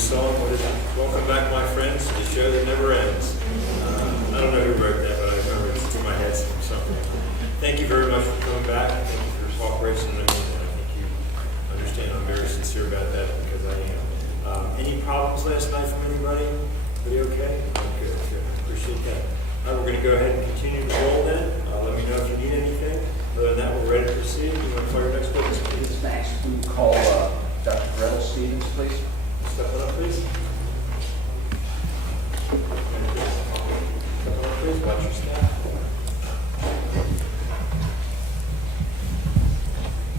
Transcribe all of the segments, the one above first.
song, what is it? Welcome back, my friends, to the show that never ends. I don't know who wrote that, but I remember it's in my head from something. Thank you very much for coming back. Thank you for your cooperation. I think you understand I'm very sincere about that because I am. Any problems last night from anybody? Everybody okay? Good, good. Appreciate that. All right, we're going to go ahead and continue the roll then. Let me know if you need anything. Other than that, we're ready to proceed. You want to call your next witness, please? Next, we call Dr. Gretel Stevens, please. Step up, please. Step up, please. Watch your step.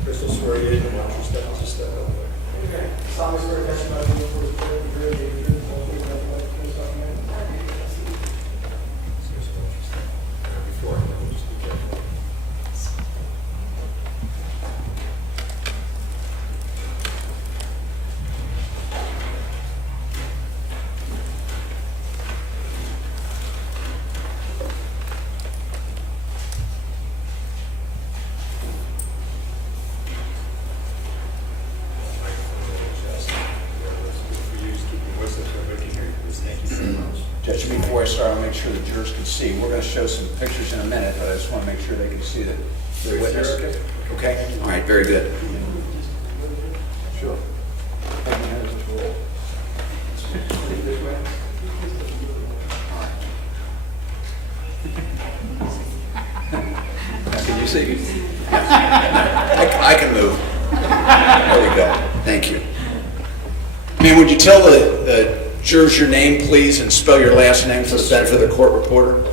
Chris will swear you in and watch your step. Just step up there. Okay. Solemnly swear to testify the truth, the truth, the truth, the whole truth, nothing but the truth, so help me God. Before, just be careful. Judge, before I start, I'll make sure the jurors can see. We're going to show some pictures in a minute, but I just want to make sure they can see the witness. Okay? All right, very good. Sure. Can you see? I can move. There we go. Thank you. Ma'am, would you tell the jurors your name, please, and spell your last name for the benefit of the court reporter?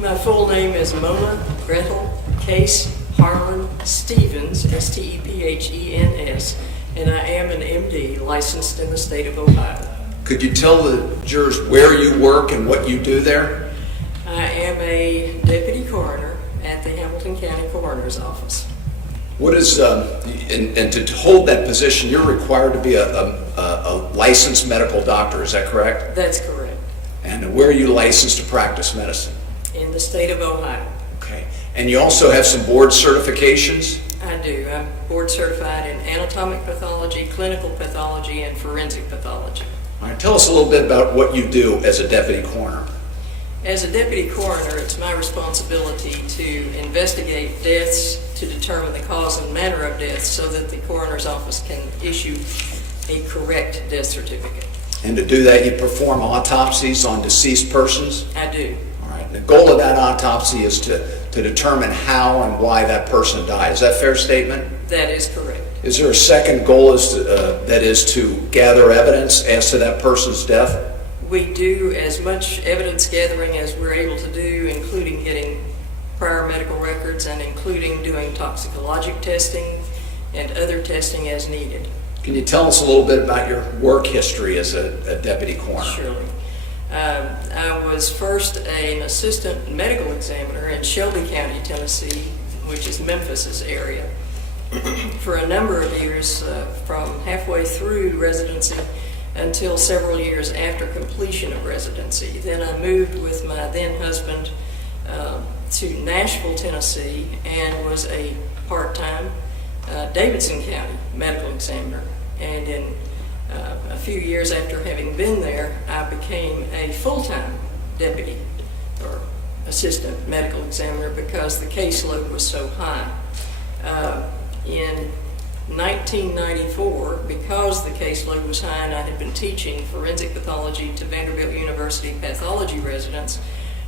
My full name is Mona Gretel Case Harlan Stevens, Stephen's, and I am an MD licensed in the state of Ohio. Could you tell the jurors where you work and what you do there? I am a deputy coroner at the Hamilton County Coroner's Office. What is, and to hold that position, you're required to be a licensed medical doctor, is that correct? That's correct. And where are you licensed to practice medicine? In the state of Ohio. Okay. And you also have some board certifications? I do. I'm board certified in anatomic pathology, clinical pathology, and forensic pathology. All right. Tell us a little bit about what you do as a deputy coroner. As a deputy coroner, it's my responsibility to investigate deaths, to determine the cause and manner of death so that the coroner's office can issue a correct death certificate. And to do that, you perform autopsies on deceased persons? I do. All right. The goal of that autopsy is to determine how and why that person died. Is that a fair statement? That is correct. Is there a second goal that is to gather evidence as to that person's death? We do as much evidence gathering as we're able to do, including getting prior medical records and including doing toxicologic testing and other testing as needed. Can you tell us a little bit about your work history as a deputy coroner? Surely. I was first an assistant medical examiner in Shelby County, Tennessee, which is Memphis's area, for a number of years, from halfway through residency until several years after completion of residency. Then I moved with my then husband to Nashville, Tennessee, and was a part-time Davidson County medical examiner. And in a few years after having been there, I became a full-time deputy or assistant medical examiner because the caseload was so high. In 1994, because the caseload was high and I had been teaching forensic pathology to Vanderbilt University pathology residents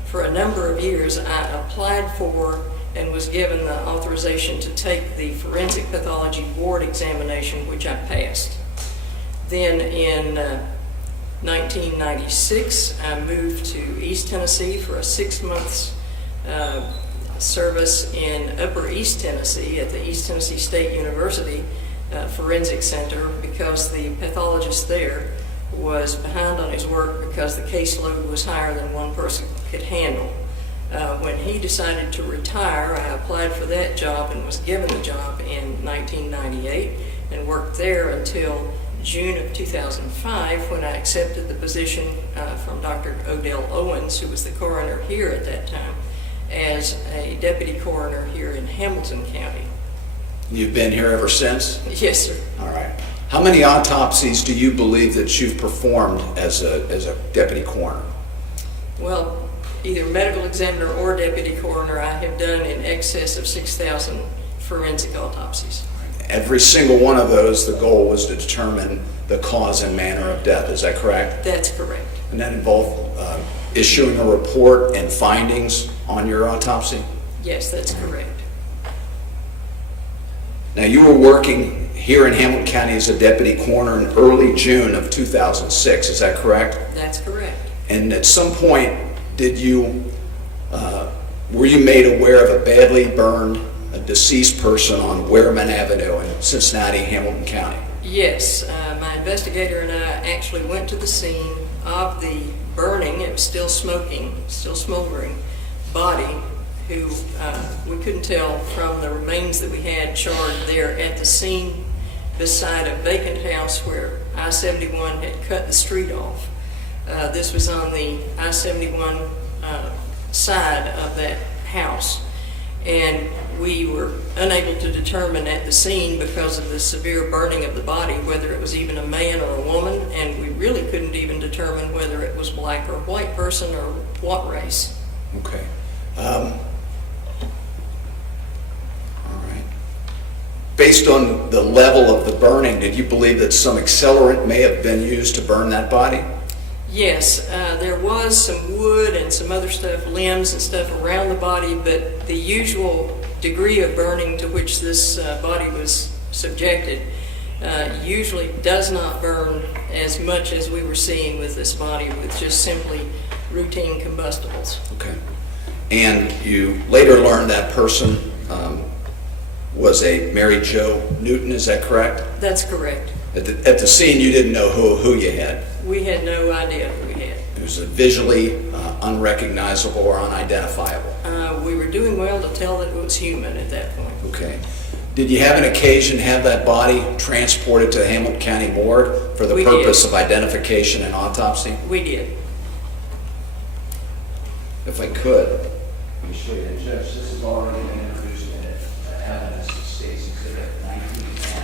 for a number of years, I applied for and was given the authorization to take the forensic pathology board examination, which I passed. Then in 1996, I moved to East Tennessee for a 6 months service in Upper East Tennessee at the East Tennessee State University Forensic Center because the pathologist there was behind on his work because the caseload was higher than one person could handle. When he decided to retire, I applied for that job and was given the job in 1998 and worked there until June of 2005 when I accepted the position from Dr. Odell Owens, who was the coroner here at that time, as a deputy coroner here in Hamilton County. You've been here ever since? Yes, sir. All right. How many autopsies do you believe that you've performed as a deputy coroner? Well, either medical examiner or deputy coroner, I have done in excess of 6,000 forensic autopsies. Every single one of those, the goal was to determine the cause and manner of death. Is that correct? That's correct. And that involved issuing a report and findings on your autopsy? Yes, that's correct. Now, you were working here in Hamilton County as a deputy coroner in early June of 2006. Is that correct? That's correct. And at some point, were you made aware of a badly burned, a deceased person on Wehrman Avenue in Cincinnati, Hamilton County? Yes, my investigator and I actually went to the scene of the burning, it was still smoking, still smoldering body, who we couldn't tell from the remains that we had charred there at the scene beside a vacant house where I-71 had cut the street off. This was on the I-71 side of that house, and we were unable to determine at the scene, because of the severe burning of the body, whether it was even a man or a woman, and we really couldn't even determine whether it was black or white person or what race. Okay. All right. Based on the level of the burning, did you believe that some accelerant may have been used to burn that body? Yes, there was some wood and some other stuff, limbs and stuff around the body, but the usual degree of burning to which this body was subjected usually does not burn as much as we were seeing with this body, with just simply routine combustibles. Okay. And you later learned that person was a Mary Jo Newton, is that correct? That's correct. At the scene, you didn't know who you had. We had no idea who we had. It was visually unrecognizable or unidentifiable. We were doing well to tell that it was human at that point. Okay. Did you have an occasion to have that body transported to the Hamilton County Morgue for the purpose of identification and autopsy? We did. If I could, let me show you. Judge, this has already been introduced in evidence. It states Exhibit 1910.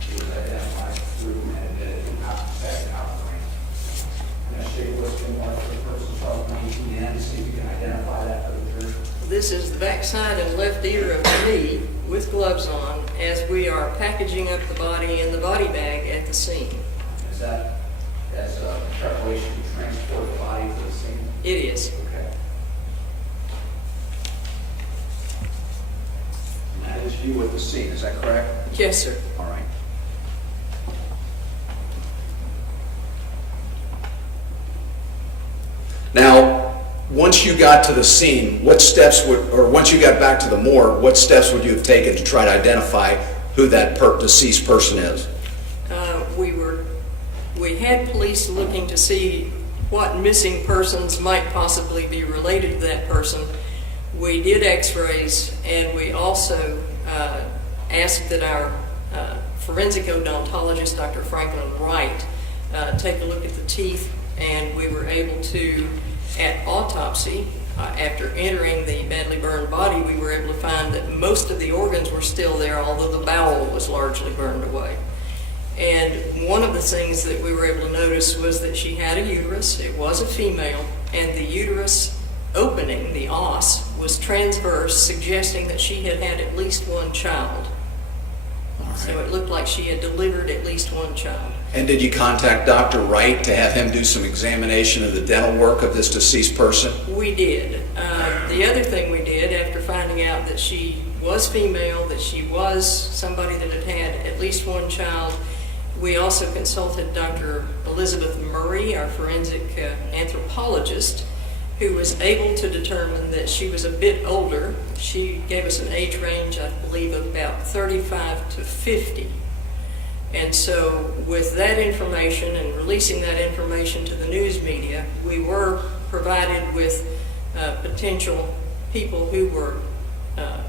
It was identified through and admitted to not affect outbreak. I'm going to show you what's been marked for the person called 1910 to see if you can identify that for the jury. This is the backside and left ear of me with gloves on as we are packaging up the body in the body bag at the scene. Is that as a preparation to transport the body to the scene? It is. Okay. And that is you at the scene, is that correct? Yes, sir. All right. Now, once you got to the scene, what steps once you got back to the morgue, what steps would you have taken to try to identify who that deceased person is? We had police looking to see what missing persons might possibly be related to that person. We did x-rays, and we also asked that our forensic odontologist, Dr. Franklin Wright, take a look at the teeth, and we were able to, at autopsy, after entering the badly burned body, we were able to find that most of the organs were still there, although the bowel was largely burned away. And one of the things that we were able to notice was that she had a uterus. It was a female, and the uterus opening, the os, was transverse, suggesting that she had had at least one child. So it looked like she had delivered at least one child. And did you contact Dr. Wright to have him do some examination of the dental work of this deceased person? We did. The other thing we did, after finding out that she was female, that she was somebody that had had at least one child, we also consulted Dr. Elizabeth Murray, our forensic anthropologist, who was able to determine that she was a bit older. She gave us an age range, I believe, of about 35 to 50. And so with that information and releasing that information to the news media, we were provided with potential people who were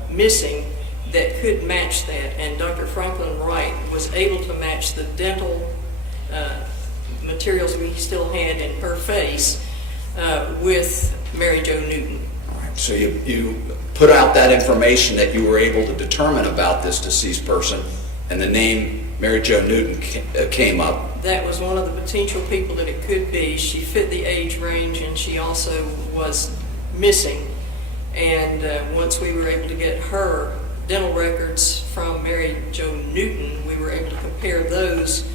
missing that could match that. And Dr. Franklin Wright was able to match the dental materials we still had in her face with Mary Jo Newton. All right. So you put out that information that you were able to determine about this deceased person, and the name Mary Jo Newton came up. That was one of the potential people that it could be. She fit the age range, and she also was missing. And once we were able to get her dental records from Mary Jo Newton, we were able to compare those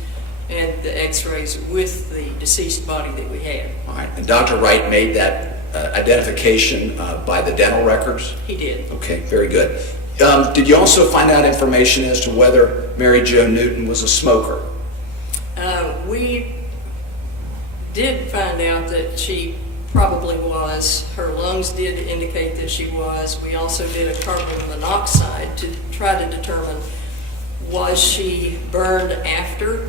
and the x-rays with the deceased body that we had. All right, and Dr. Wright made that identification by the dental records? He did. Okay, very good. Did you also find out information as to whether Mary Jo Newton was a smoker? We did find out that she probably was. Her lungs did indicate that she was. We also did a carbon monoxide to try to determine, was she burned after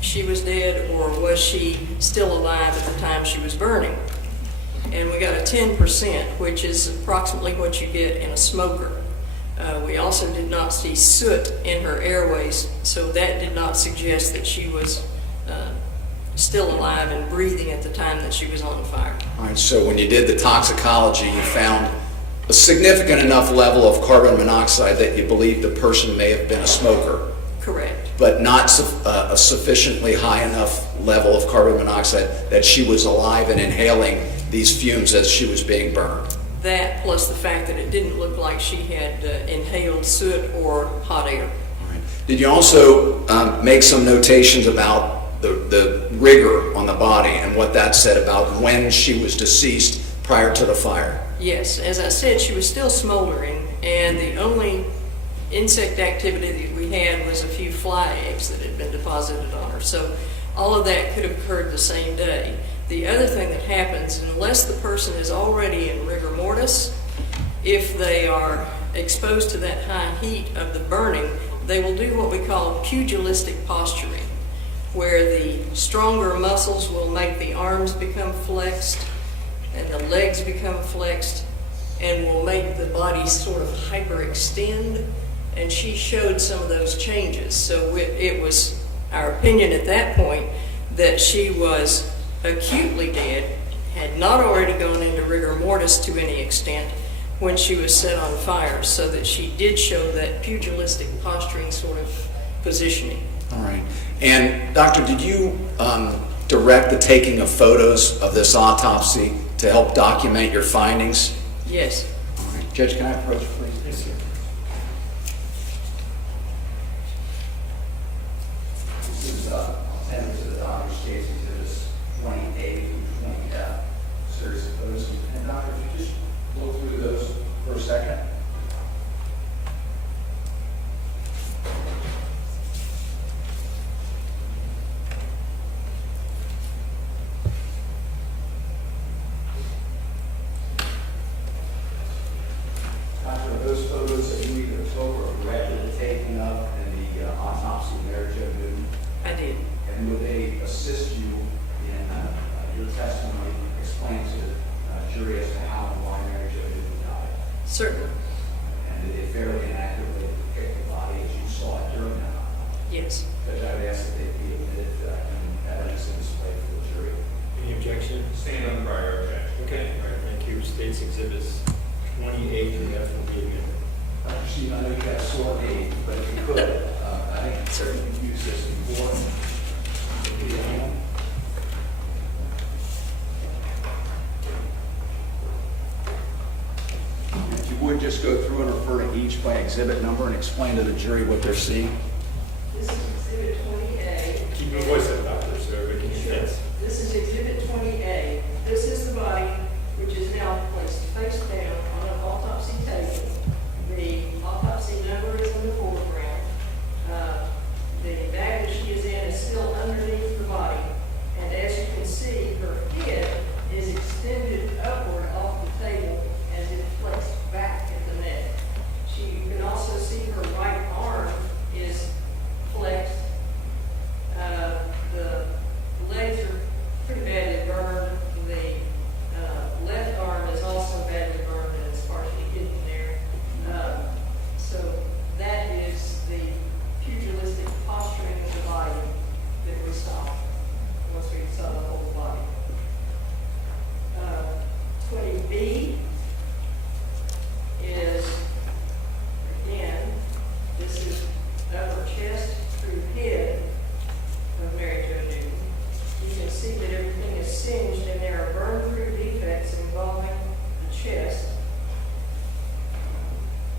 she was dead, or was she still alive at the time she was burning? And we got a 10%, which is approximately what you get in a smoker. We also did not see soot in her airways, so that did not suggest that she was still alive and breathing at the time that she was on the fire. All right, so when you did the toxicology, you found a significant enough level of carbon monoxide that you believe the person may have been a smoker. Correct. But not a sufficiently high enough level of carbon monoxide that she was alive and inhaling these fumes as she was being burned. That plus the fact that it didn't look like she had inhaled soot or hot air. All right. Did you also make some notations about the rigor on the body and what that said about when she was deceased prior to the fire? Yes, as I said, she was still smoldering, and the only insect activity that we had was a few fly eggs that had been deposited on her. So all of that could have occurred the same day. The other thing that happens, unless the person is already in rigor mortis, if they are exposed to that high heat of the burning, they will do what we call pugilistic posturing, where the stronger muscles will make the arms become flexed and the legs become flexed and will make the body sort of hyperextend. And she showed some of those changes. So it was our opinion at that point that she was acutely dead, had not already gone into rigor mortis to any extent when she was set on fire, so that she did show that pugilistic posturing sort of positioning. All right. And doctor, did you direct the taking of photos of this autopsy to help document your findings? Yes. All right. Judge, can I approach, please? Yes, sir. This is appendix to the doctor's case exhibits 20A through 20F, series of photos. And doctor, if you just look through those for a second. Doctor, are those photos that you either took or directed the taking of in the autopsy of Mary Jo Newton? I did. And would they assist you in your testimony, explain to the jury as to how and why Mary Jo Newton died? Certainly. And did they fairly and accurately depict the body as you saw it during that autopsy? Yes. Judge, I would ask that they be admitted in evidence and display for the jury. Any objection? Stand on the prior objection. Okay, all right, thank you. States exhibits 28 through F will be admitted. Dr. Steve, I know you got a sore aid, but if you could, I think certainly you've used this before. If you would just go through and refer to each by exhibit number and explain to the jury what they're seeing. This is Exhibit 20A. Keep your voice up, doctor, so everybody can hear this. This is Exhibit 20A. This is the body, which is now placed face down on an autopsy table. The autopsy number is in the foreground. The bag that she is in is still underneath the body. And as you can see, her head is extended upward off the table as it flexed back at the neck. You can also see her right arm is flexed. The legs are pretty badly burned. The left arm is also badly burned, and see that everything is singed and there are burn-through defects involving the chest.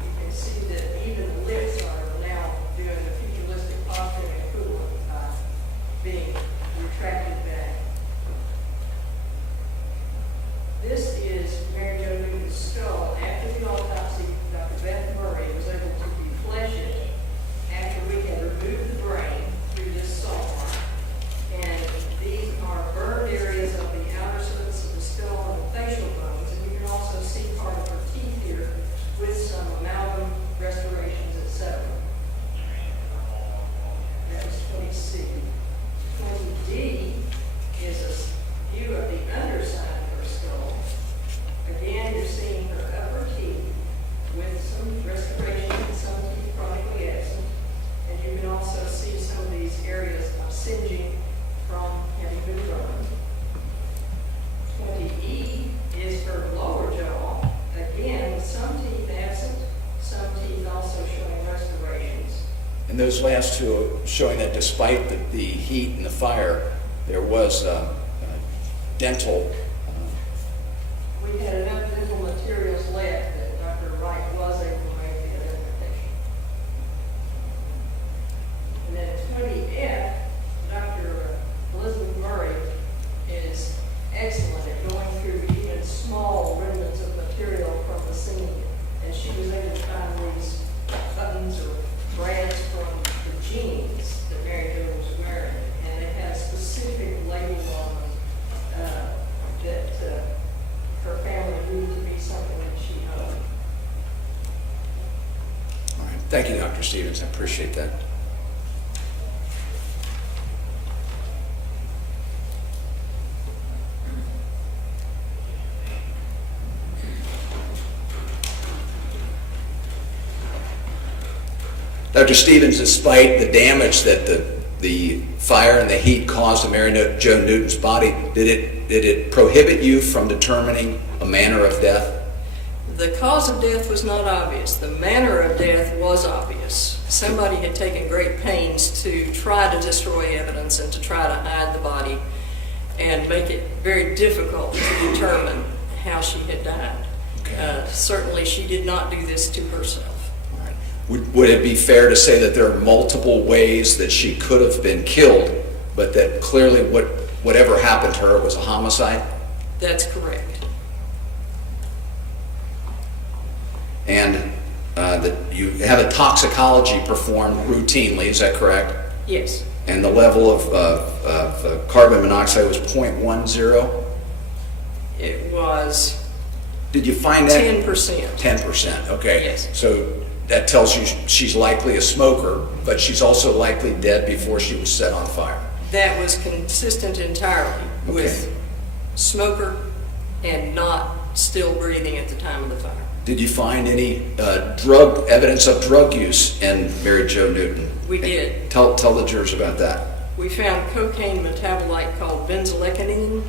You can see that even the lips are now doing a pugilistic posture and equivalent by being retracted back. This is Mary Jo Newton's skull. After the autopsy, Dr. Beth Murray was able to deflesh it after we had removed the brain through this saw. And these are burned areas of the outer surface of the skull and the facial bones. And you can also see part of her teeth here with some amalgam restorations, etc. That is 20C. 20D is a view of the underside of her skull. Again, you're seeing her upper teeth with some restoration and some teeth chronically absent. And you can also see some of these areas of singeing from having been burned. 20E is her lower jaw, again with some teeth absent, some teeth also showing restorations. And those last two are showing that despite the heat and the fire, there was dental. We had enough dental materials left that Dr. Wright was able to make the identification. And then 20F, Dr. Elizabeth Murray is excellent at going through even small remnants of material from the scene. And she was able to find these buttons or brads from the jeans that Mary Jo was wearing. And they had a specific label on them that her family knew to be something that she owned. All right. Thank you, Dr. Stevens. I appreciate that. Dr. Stevens, despite the damage that the fire and the heat caused to Mary Jo Newton's body, did it prohibit you from determining a manner of death? The cause of death was not obvious. The manner of death was obvious. Somebody had taken great pains to try to destroy evidence and to try to hide the body and make it very difficult to determine how she had died. Okay. Certainly she did not do this to herself. Would it be fair to say that there are multiple ways that she could have been killed, but that clearly whatever happened to her was a homicide? That's correct. And that you have a toxicology performed routinely, is that correct? Yes. And the level of carbon monoxide was 0.10? It was Did you find that? 10%. 10%, okay. Yes. So that tells you she's likely a smoker, but she's also likely dead before she was set on fire. That was consistent entirely with Okay. smoker and not still breathing at the time of the fire. Did you find any evidence of drug use in Mary Jo Newton? We did. Tell the jurors about that. We found cocaine metabolite called benzoylecgonine,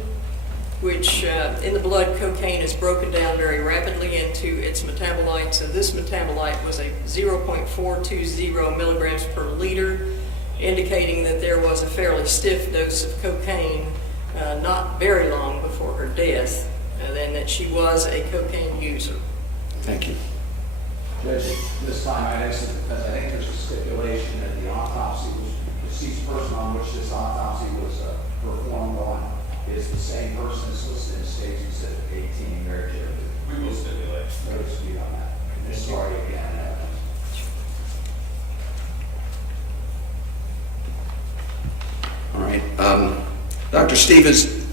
which in the blood, cocaine is broken down very rapidly into its metabolites. So this metabolite was a 0.420 milligrams per liter, indicating that there was a fairly stiff dose of cocaine not very long before her death, and that she was a cocaine user. Thank you. Judge, this time I ask it because I think there's a stipulation that the autopsy was, the deceased person on which this autopsy was performed on is the same person as listed in stage exhibit 18, Mary Jo. We will stipulate. No dispute on that. And sorry again. All right. Dr. Stevens,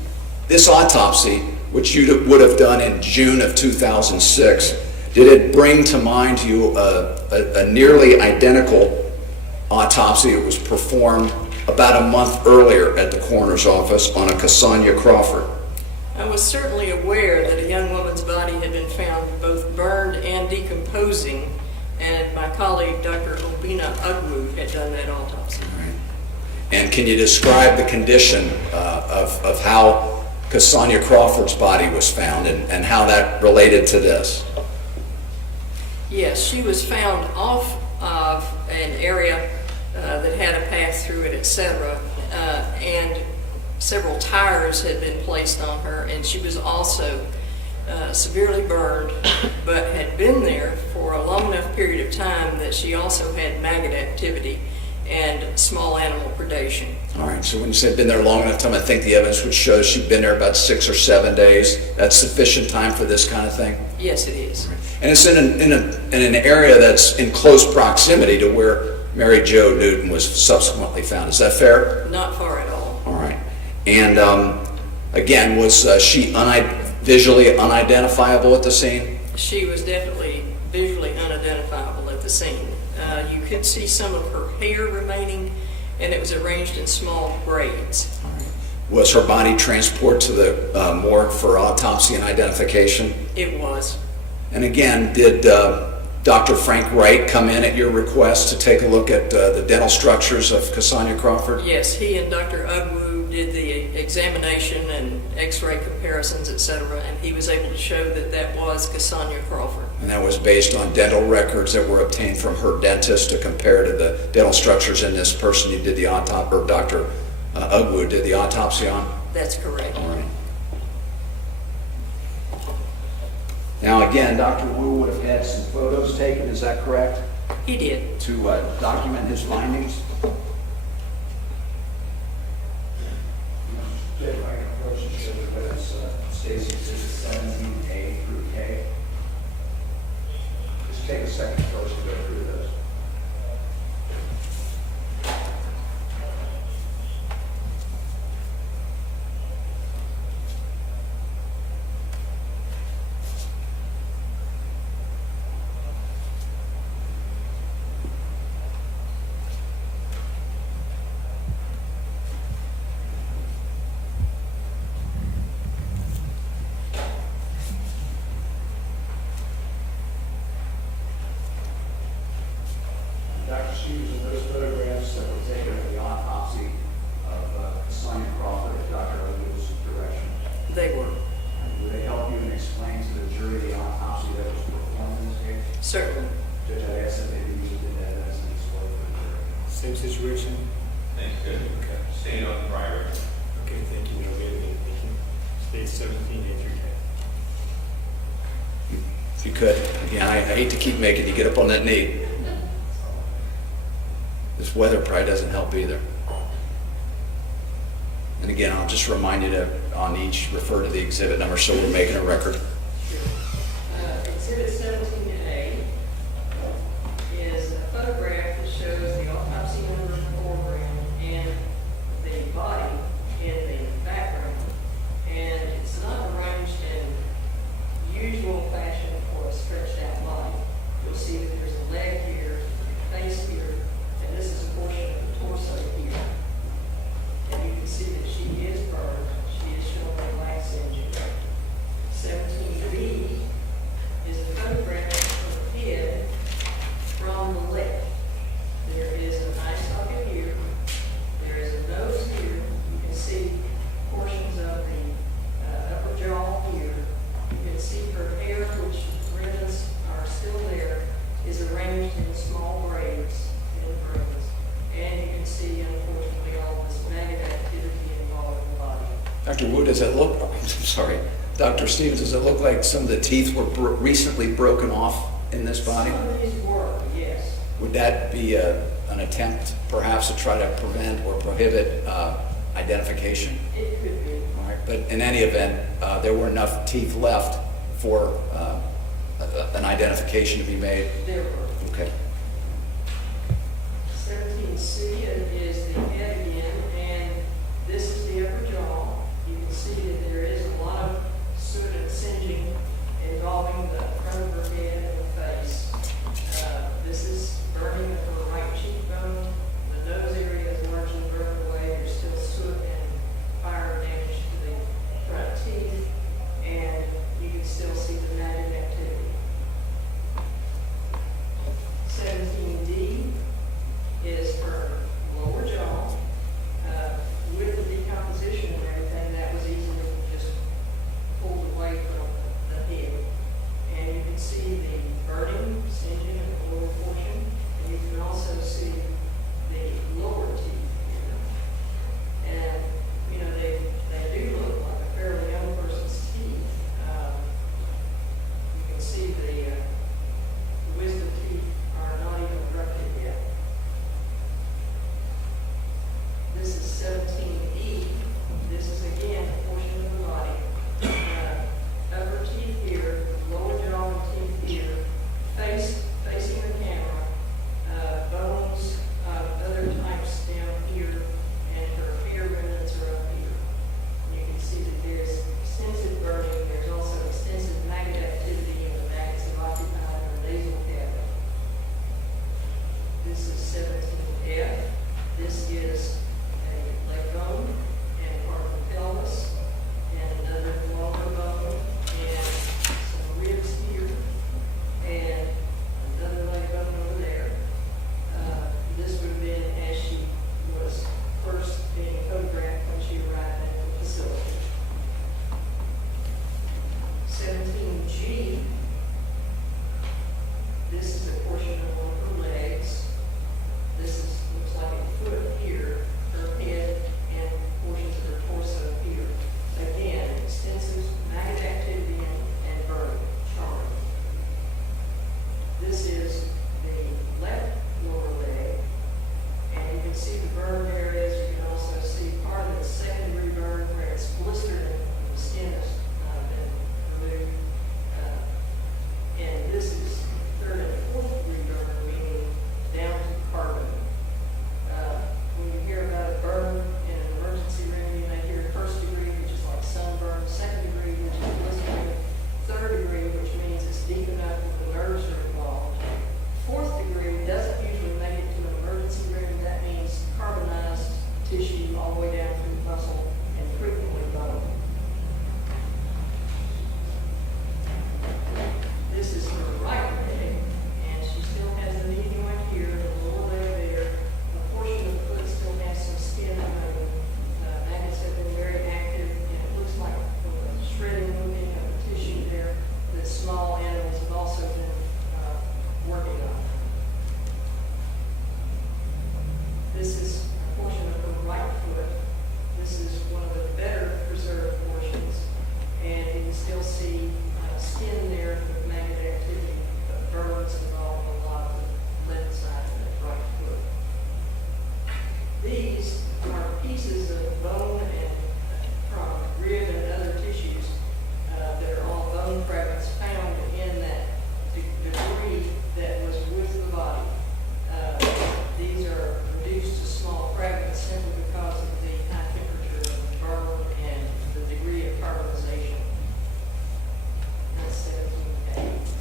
this autopsy, which you would have done in June of 2006, did it bring to mind to you a nearly identical autopsy that was performed about a month earlier at the coroner's office on a Cassandra Crawford? I was certainly aware that a young woman's body had been found both burned and decomposing, and my colleague, Dr. Obina Ugwu, had done that autopsy. Right. And can you describe the condition of how Cassandra Crawford's body was found and how that related to this? Yes, she was found off of an area that had a path through it, etc. And several tires had been placed on her, and she was also severely burned, but had been there for a long enough period of time that she also had maggot activity and small animal predation. All right, so when you said been there long enough time, I think the evidence would show she'd been there about 6 or 7 days. That's sufficient time for this kind of thing? Yes, it is. And it's in an area that's in close proximity to where Mary Jo Newton was subsequently found. Is that fair? Not far at all. All right. And again, was she visually unidentifiable at the scene? She was definitely visually unidentifiable at the scene. You could see some of her hair remaining, and it was arranged in small braids. Was her body transported to the morgue for autopsy and identification? It was. And again, did Dr. Frank Wright come in at your request to take a look at the dental structures of Cassandra Crawford? Yes, he and Dr. Ugwu did the examination and x-ray comparisons, etc., and he was able to show that that was Cassandra Crawford. And that was based on dental records that were obtained from her dentist to compare to the dental structures in this person you did the autopsy, or Dr. Ugwu did the autopsy on? That's correct. All right. Now again, Dr. Wu would have had some photos taken, is that correct? He did. To document his findings? Judge, I can approach and show the witness, Stacy, this is 17A through K. Just take a second first to go through those. Dr. Stevens, in those photographs that were taken of the autopsy of Cassandra Crawford at Dr. Owens' direction, They were. would they help you and explain to the jury the autopsy that was performed in this case? Certainly. Judge, I ask that they be used in evidence and displayed for the jury. Same situation? Thanks, good. Okay. Staying on the prior. Okay, thank you. No, thank you. State 17A through K. If you could. Again, I hate to keep making you get up on that knee. This weather probably doesn't help either. And again, I'll just remind you to, on each, refer to the exhibit number so we're making a record. Exhibit 17A is a photograph that shows the autopsy number in the foreground and the body in the background. And it's not arranged in usual fashion for a stretched out body. You'll see that there's a leg here, a face here, and this is a portion of the torso here. And you can see that she is burned. She is showing a wax injury. 17B is a photograph of the head from the left. There is an eye socket here. There is a nose here. You can see portions of the upper jaw here. You can see her hair, which remnants are still there, is arranged in small braids, and you can see, unfortunately, all this maggot activity involved in the body. Dr. Wu, does it look, I'm sorry, Dr. Stevens, does it look like some of the teeth were recently broken off in this body? Some of these were, yes. Would that be an attempt perhaps to try to prevent or prohibit identification? It could be. All right, but in any event, there were enough teeth left for an identification to be made? There were. Okay. 17C is the head again, and this is the upper jaw. You can see that there is a lot of soot and singeing involving the front of her head and the face. This is burning of her right cheekbone. The nose area is largely burned away. There's still soot and fire damage to the front teeth, and you can still see the maggot activity.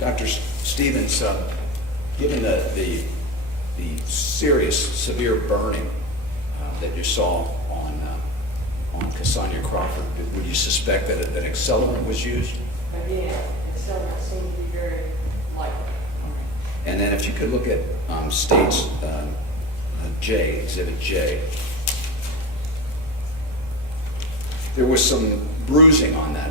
Dr. Stevens, given the serious, severe burning that you saw on Cassandra Crawford, would you suspect that an accelerant was used? Again, accelerant seemed to be very likely. And then if you could look at States J, Exhibit J, there was some bruising on that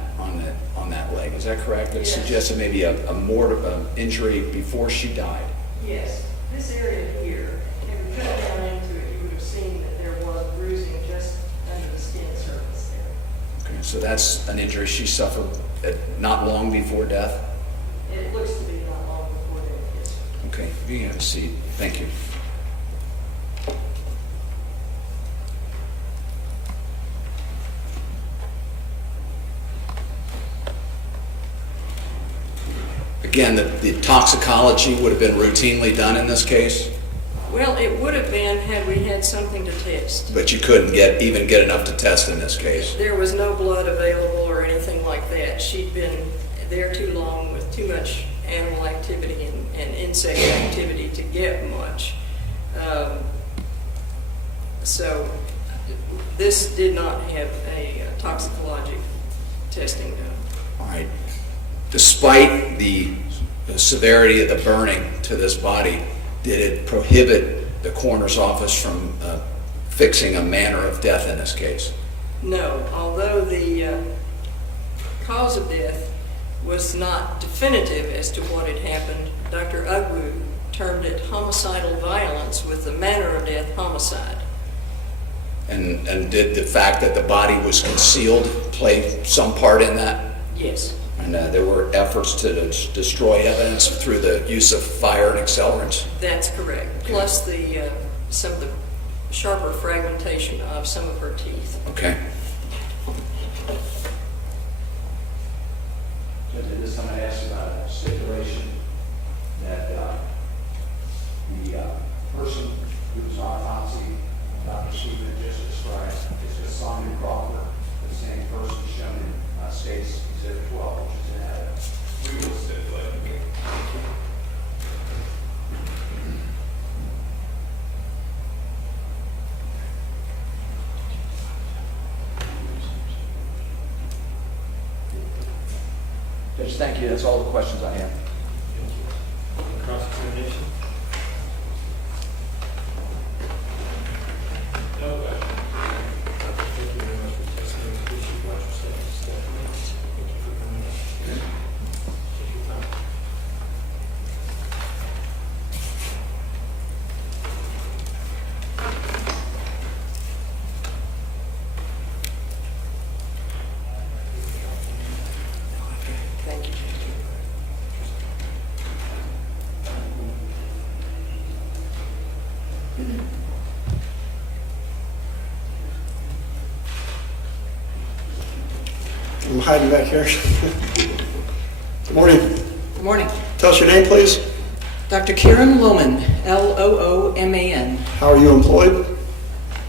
leg. Is that correct? That Yes. suggested maybe a mortal injury before she died. Yes, this area here, if you cut down into it, you would have seen that there was bruising just under the skin surface there. Okay, so that's an injury she suffered not long before death. It looks to be not long before that, yes. Okay, you can have a seat. Thank you. Again, the toxicology would have been routinely done in this case, Well, it would have been had we had something to test. but you couldn't even get enough to test in this case. There was no blood available or anything like that. She'd been there too long with too much animal activity and insect activity to get much. So this did not have a toxicologic testing done. All right. Despite the severity of the burning to this body, did it prohibit the coroner's office from fixing a manner of death in this case? No, although the cause of death was not definitive as to what had happened, Dr. Ugwu termed it homicidal violence with the manner of death homicide. And did the fact that the body was concealed play some part in that? Yes. And there were efforts to destroy evidence through the use of fire and accelerants? That's correct. Plus some of the sharper fragmentation of some of her teeth. Okay. Judge, at this time I asked about a stipulation that the person whose autopsy Dr. Stevens just described is Cassandra Crawford, the same person shown in States Exhibit 12, which is in evidence. We will stipulate. Judge, thank you. That's all the questions I have. Cross-examination? No question. Thank you very much for testimony. Appreciate you watching yourself. Thank you for coming in. Take your time. Thank you. I'm hiding back here. Good morning. Good morning. Tell us your name, please. Dr. Karen Lohman, Looman. How are you employed?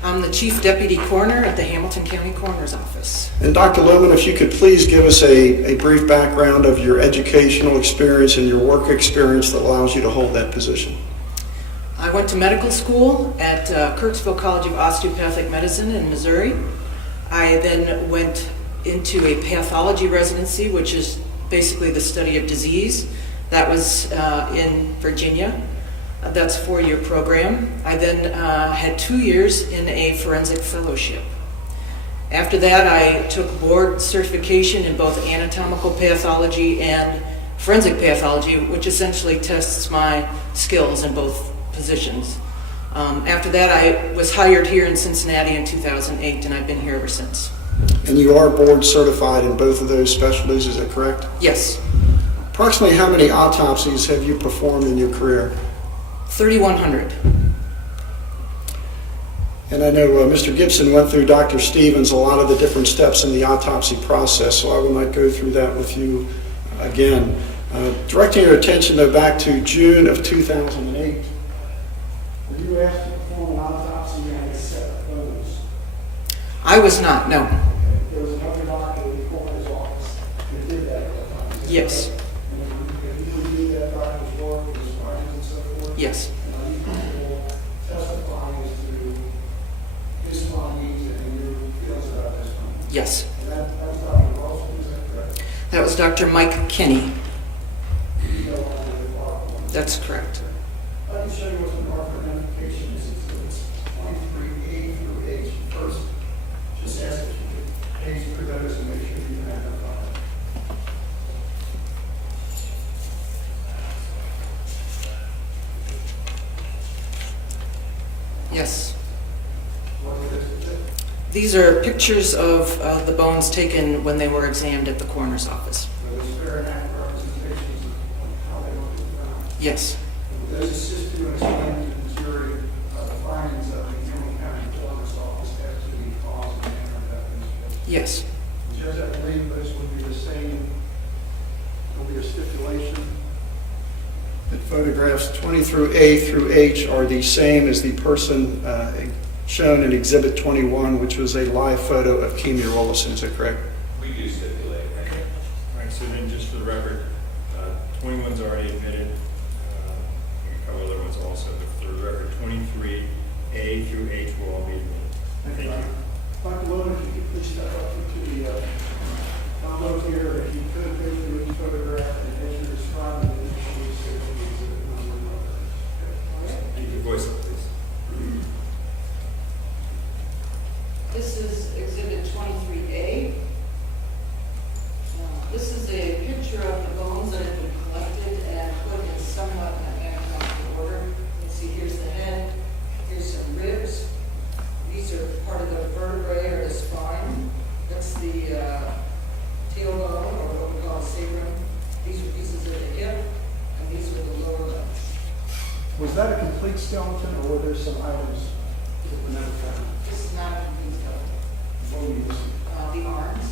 I'm the Chief Deputy Coroner at the Hamilton County Coroner's Office. And Dr. Lohman, if you could please give us a brief background of your educational experience and your work experience that allows you to hold that position. I went to medical school at Kirksville College of Osteopathic Medicine in Missouri. I then went into a pathology residency, which is basically the study of disease. That was in Virginia. That's a 4-year program. I then had 2 years in a forensic fellowship. After that, I took board certification in both anatomical pathology and forensic pathology, which essentially tests my skills in both positions. After that, I was hired here in Cincinnati in 2008, and I've been here ever since. And you are board certified in both of those specialties, is that correct? Yes, Approximately how many autopsies have you performed in your career? 3,100. And I know Mr. Gibson went through Dr. Stevens a lot of the different steps in the autopsy process, so I will not go through that with you again. Directing your attention though back to June of 2008, were you asked to perform an autopsy on a set of bones? I was not, no. There was another doctor in the coroner's office who did that autopsy. Yes. And would you Yes, And are you comfortable testifying as to his findings and your feelings about his findings? yes. And that was Dr. Roloson, is that correct? That was Dr. Mike Kinney. You know, on the block. That's correct. Let me show you what the marker identification is. It's 23A through H. First, just ask if you could page through those and make sure you can identify it. Yes. What is it? These are pictures of the bones taken when they were examined at the coroner's office. Are those fair and accurate representations of how they look at the ground? Yes, Would those assist you in explaining to the jury the findings of the Hamilton County Coroner's Office as to the cause and manner of death in this case? yes, Judge, I believe those would be the same, there'll be a stipulation. That photographs 20 through A through H are the same as the person shown in Exhibit 21, which was a live photo of Kimeta Roloson, is that correct? We do stipulate. All right, so then just for the record, 21's already admitted, a couple other ones also, but for the record, 23A through H will all be admitted. Thank you. Dr. Logan, if you could please step up into the combo here, if you could go through each photograph and as you're describing it, initially say what the exhibit number was. Keep your voice up, please. This is Exhibit 23A. This is a picture of the bones that have been collected and put in somewhat anatomical order. Let's see, here's the head, here's some ribs. These are part of the vertebrae or the spine. That's the tailbone, or what we call a sacrum. These are pieces of the hip, and these are the lower limbs. Was that a complete skeleton, or were there some items that were never found? This is not a complete skeleton. What were you missing? The arms,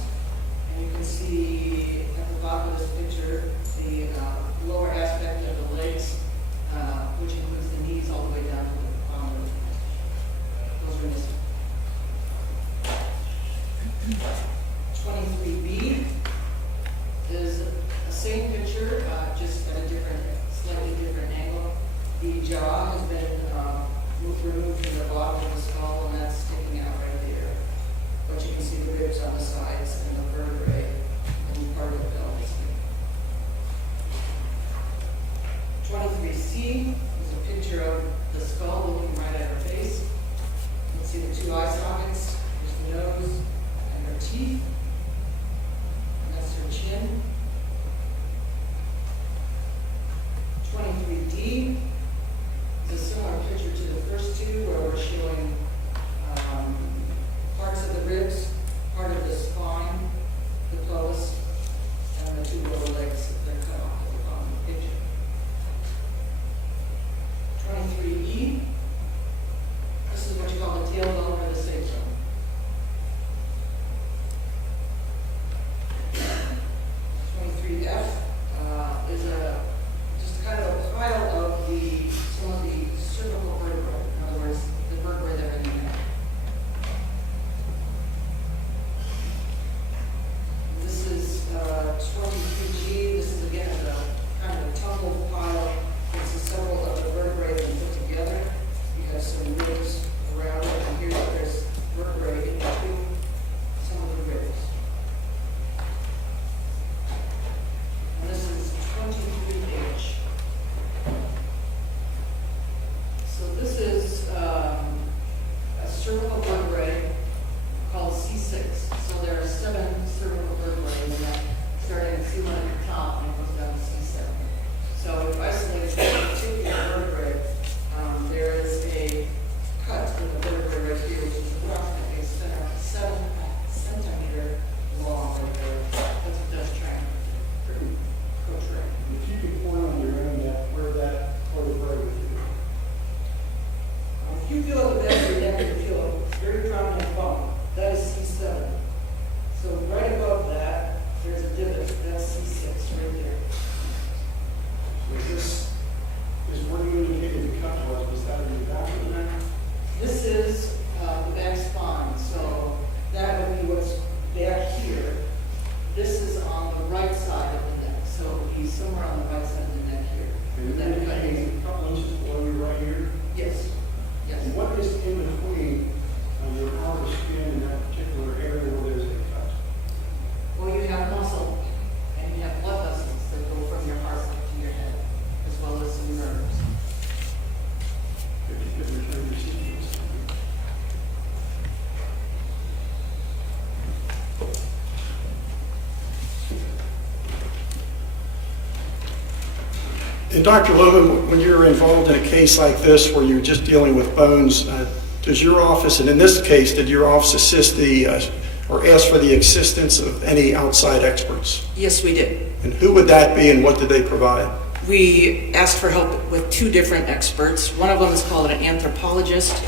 and you can see at the bottom of this picture, the lower aspect of the legs, which includes the knees all the way down to the bottom of the foot. Those are missing. 23B is the same picture, just at a different, slightly different angle. The jaw has been removed from the bottom of the skull, and that's sticking out right there. But you can see the ribs on the sides and the vertebrae and part of the pelvis. 23C is a picture of the skull looking right at her face. You can see the two eye sockets, there's the nose and her teeth. And that's her chin. 23D is a similar picture to the first two, where we're showing parts of the ribs, part of the spine, the pelvis, and the two lower legs that they're cut off at the bottom of the picture. 23E, this is what you call the tailbone or the sacrum. 23F is just kind of a pile of some of the cervical vertebrae, in other words, the vertebrae that are in the neck. This is 23G. This is again a kind of a tumbled pile. This is several of the vertebrae that are put together. You have some ribs around it, and here there's vertebrae in between some of the ribs. And Dr. Lohman, when you're involved in a case like this where you're just dealing with bones, does your office, and in this case, did your office assist or ask for the assistance of any outside experts? Yes, we did. And who would that be and what did they provide? We asked for help with 2 different experts. One of them is called an anthropologist,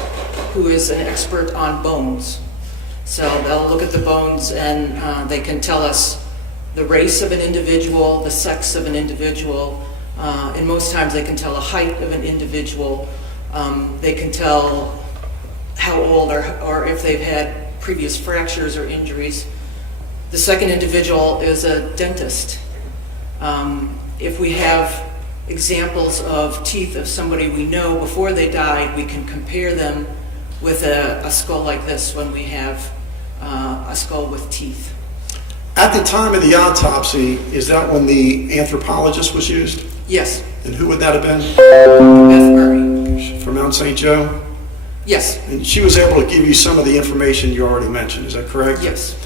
who is an expert on bones. So they'll look at the bones and they can tell us the race of an individual, the sex of an individual, and most times they can tell the height of an individual. They can tell how old or if they've had previous fractures or injuries. The second individual is a dentist. If we have examples of teeth of somebody we know before they died, we can compare them with a skull like this when we have a skull with teeth. At the time of the autopsy, is that when the anthropologist was used? Yes. And who would that have been? Beth Murray. From Mount St. Joe? Yes. And she was able to give you some of the information you already mentioned, is that correct? Yes.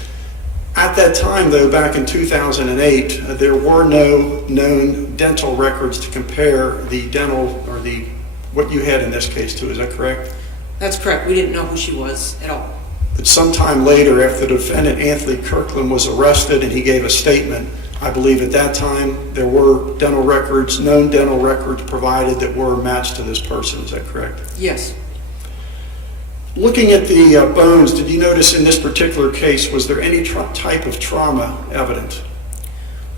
At that time, though, back in 2008, there were no known dental records to compare the dental or what you had in this case to, is that correct? That's correct. We didn't know who she was at all. But sometime later, after the defendant, Anthony Kirkland, was arrested and he gave a statement, I believe at that time there were dental records, known dental records provided that were matched to this person, is that correct? Yes. Looking at the bones, did you notice in this particular case, was there any type of trauma evident?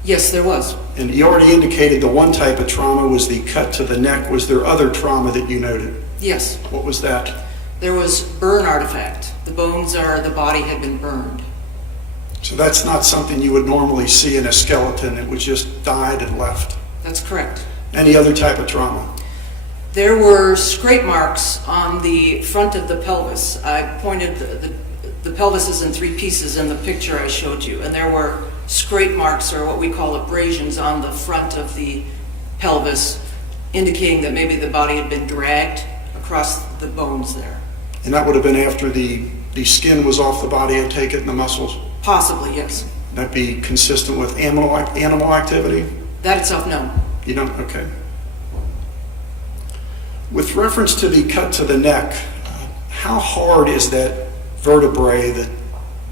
Yes, there was. And you already indicated the one type of trauma was the cut to the neck. Was there other trauma that you noted? Yes. What was that? There was burn artifact. The bones or the body had been burned. So that's not something you would normally see in a skeleton. It was just died and left. That's correct. Any other type of trauma? There were scrape marks on the front of the pelvis. I pointed, the pelvis is in 3 pieces in the picture I showed you, and there were scrape marks, or what we call abrasions, on the front of the pelvis, indicating that maybe the body had been dragged across the bones there. And that would have been after the skin was off the body, I take it, and the muscles? Possibly, yes. That'd be consistent with animal activity? That itself, no. You don't? Okay. With reference to the cut to the neck, how hard is that vertebrae that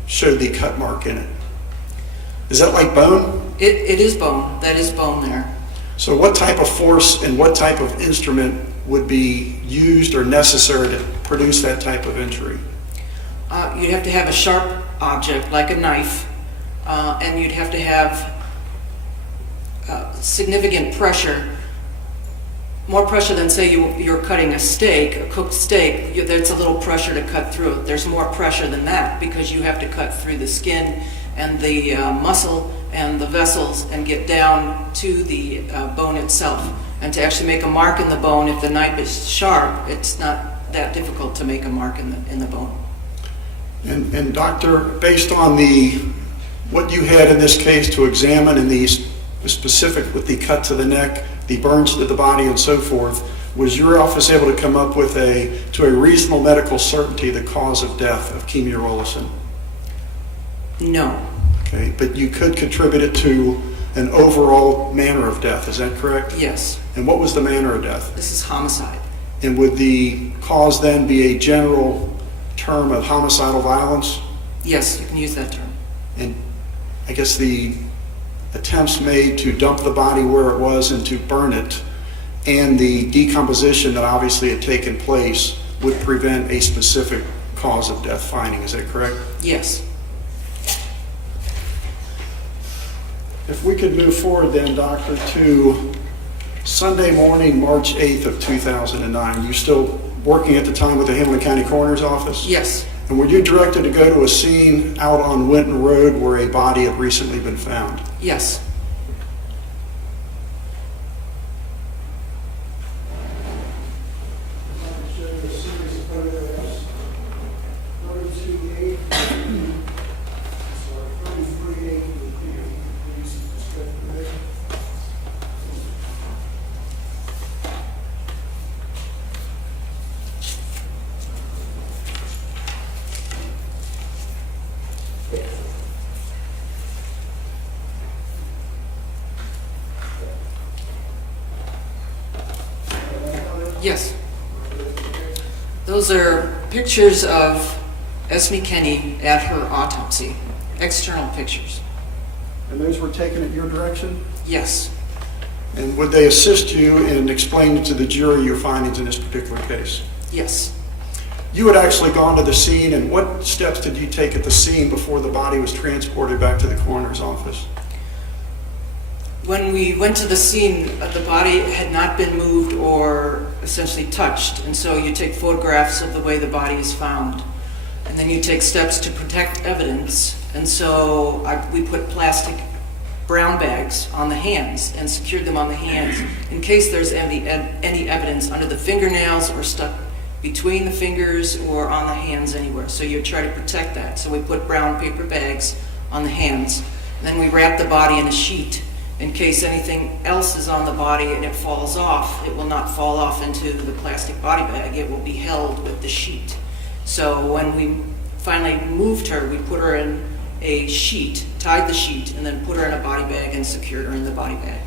showed the cut mark in it? Is that like bone? It is bone. That is bone there. So what type of force and what type of instrument would be used or necessary to produce that type of injury? You'd have to have a sharp object, like a knife, and you'd have to have significant pressure. More pressure than, say, you're cutting a steak, a cooked steak. That's a little pressure to cut through. There's more pressure than that because you have to cut through the skin and the muscle and the vessels and get down to the bone itself. And to actually make a mark in the bone, if the knife is sharp, it's not that difficult to make a mark in the bone. And doctor, based on what you had in this case to examine in the specific with the cut to the neck, the burns to the body and so forth, was your office able to come up with to a reasonable medical certainty the cause of death of Kimeta Roloson? No. Okay, but you could contribute it to an overall manner of death, is that correct? Yes. And what was the manner of death? This is homicide. And would the cause then be a general term of homicidal violence? Yes, you can use that term. And I guess the attempts made to dump the body where it was and to burn it, and the decomposition that obviously had taken place would prevent a specific cause of death finding, is that correct? Yes. If we could move forward then, doctor, to Sunday morning, March 8th of 2009. You still working at the time with the Hamilton County Coroner's Office? Yes. And were you directed to go to a scene out on Winton Road where a body had recently been found? Yes. Yes. Those are pictures of Esme Kenny at her autopsy, external pictures. And those were taken at your direction? Yes. And would they assist you in explaining to the jury your findings in this particular case? Yes. You had actually gone to the scene, and what steps did you take at the scene before the body was transported back to the coroner's office? When we went to the scene, the body had not been moved or essentially touched, and so you take photographs of the way the body is found. And then you take steps to protect evidence, and so we put plastic brown bags on the hands and secured them on the hands in case there's any evidence under the fingernails or stuck between the fingers or on the hands anywhere. So you try to protect that. So we put brown paper bags on the hands, and then we wrap the body in a sheet in case anything else is on the body and it falls off. It will not fall off into the plastic body bag. It will be held with the sheet. So when we finally moved her, we put her in a sheet, tied the sheet, and then put her in a body bag and secured her in the body bag.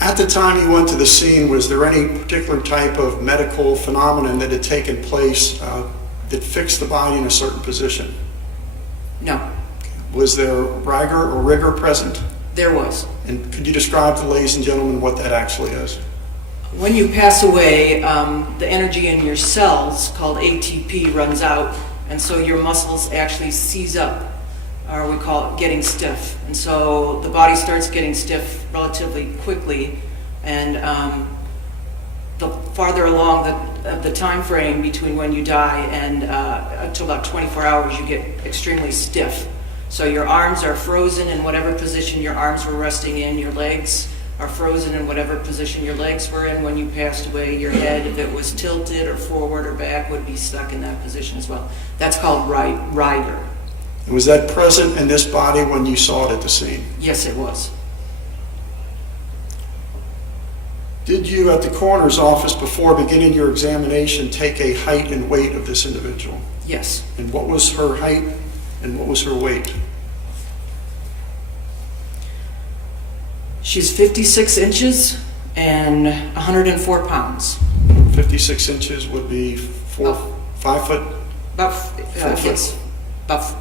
At the time you went to the scene, was there any particular type of medical phenomenon that had taken place that fixed the body in a certain position? No, Was there rigor present? there was. And could you describe to ladies and gentlemen what that actually is? When you pass away, the energy in your cells, called ATP, runs out, and so your muscles actually seize up, or we call it getting stiff. And so the body starts getting stiff relatively quickly, and the farther along the time frame between when you die and until about 24 hours, you get extremely stiff. So your arms are frozen in whatever position your arms were resting in, your legs are frozen in whatever position your legs were in when you passed away. Your head, if it was tilted or forward or back, would be stuck in that position as well. That's called rigor. And was that present in this body when you saw it at the scene? Yes, it was. Did you, at the coroner's office, before beginning your examination, take a height and weight of this individual? Yes. And what was her height and what was her weight? She's 56 inches and 104 pounds. 56 inches would be 5 foot? About, 4 foot. yes, about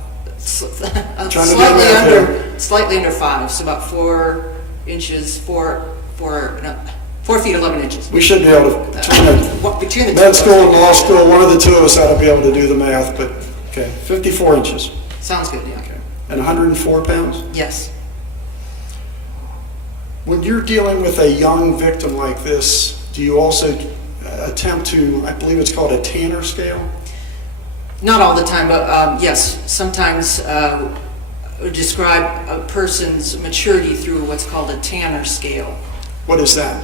Trying to do math here. slightly under 5, so about 4 inches, 4 feet 11 inches. We should be able to, Between the two med of school and law us. school, one of the two of us ought to be able to do the math, but, okay, 54 inches. Sounds good, yeah. Okay. And 104 pounds? Yes. When you're dealing with a young victim like this, do you also attempt to, I believe it's called a Tanner scale? Not all the time, but yes, sometimes describe a person's maturity through what's called a Tanner scale. What is that?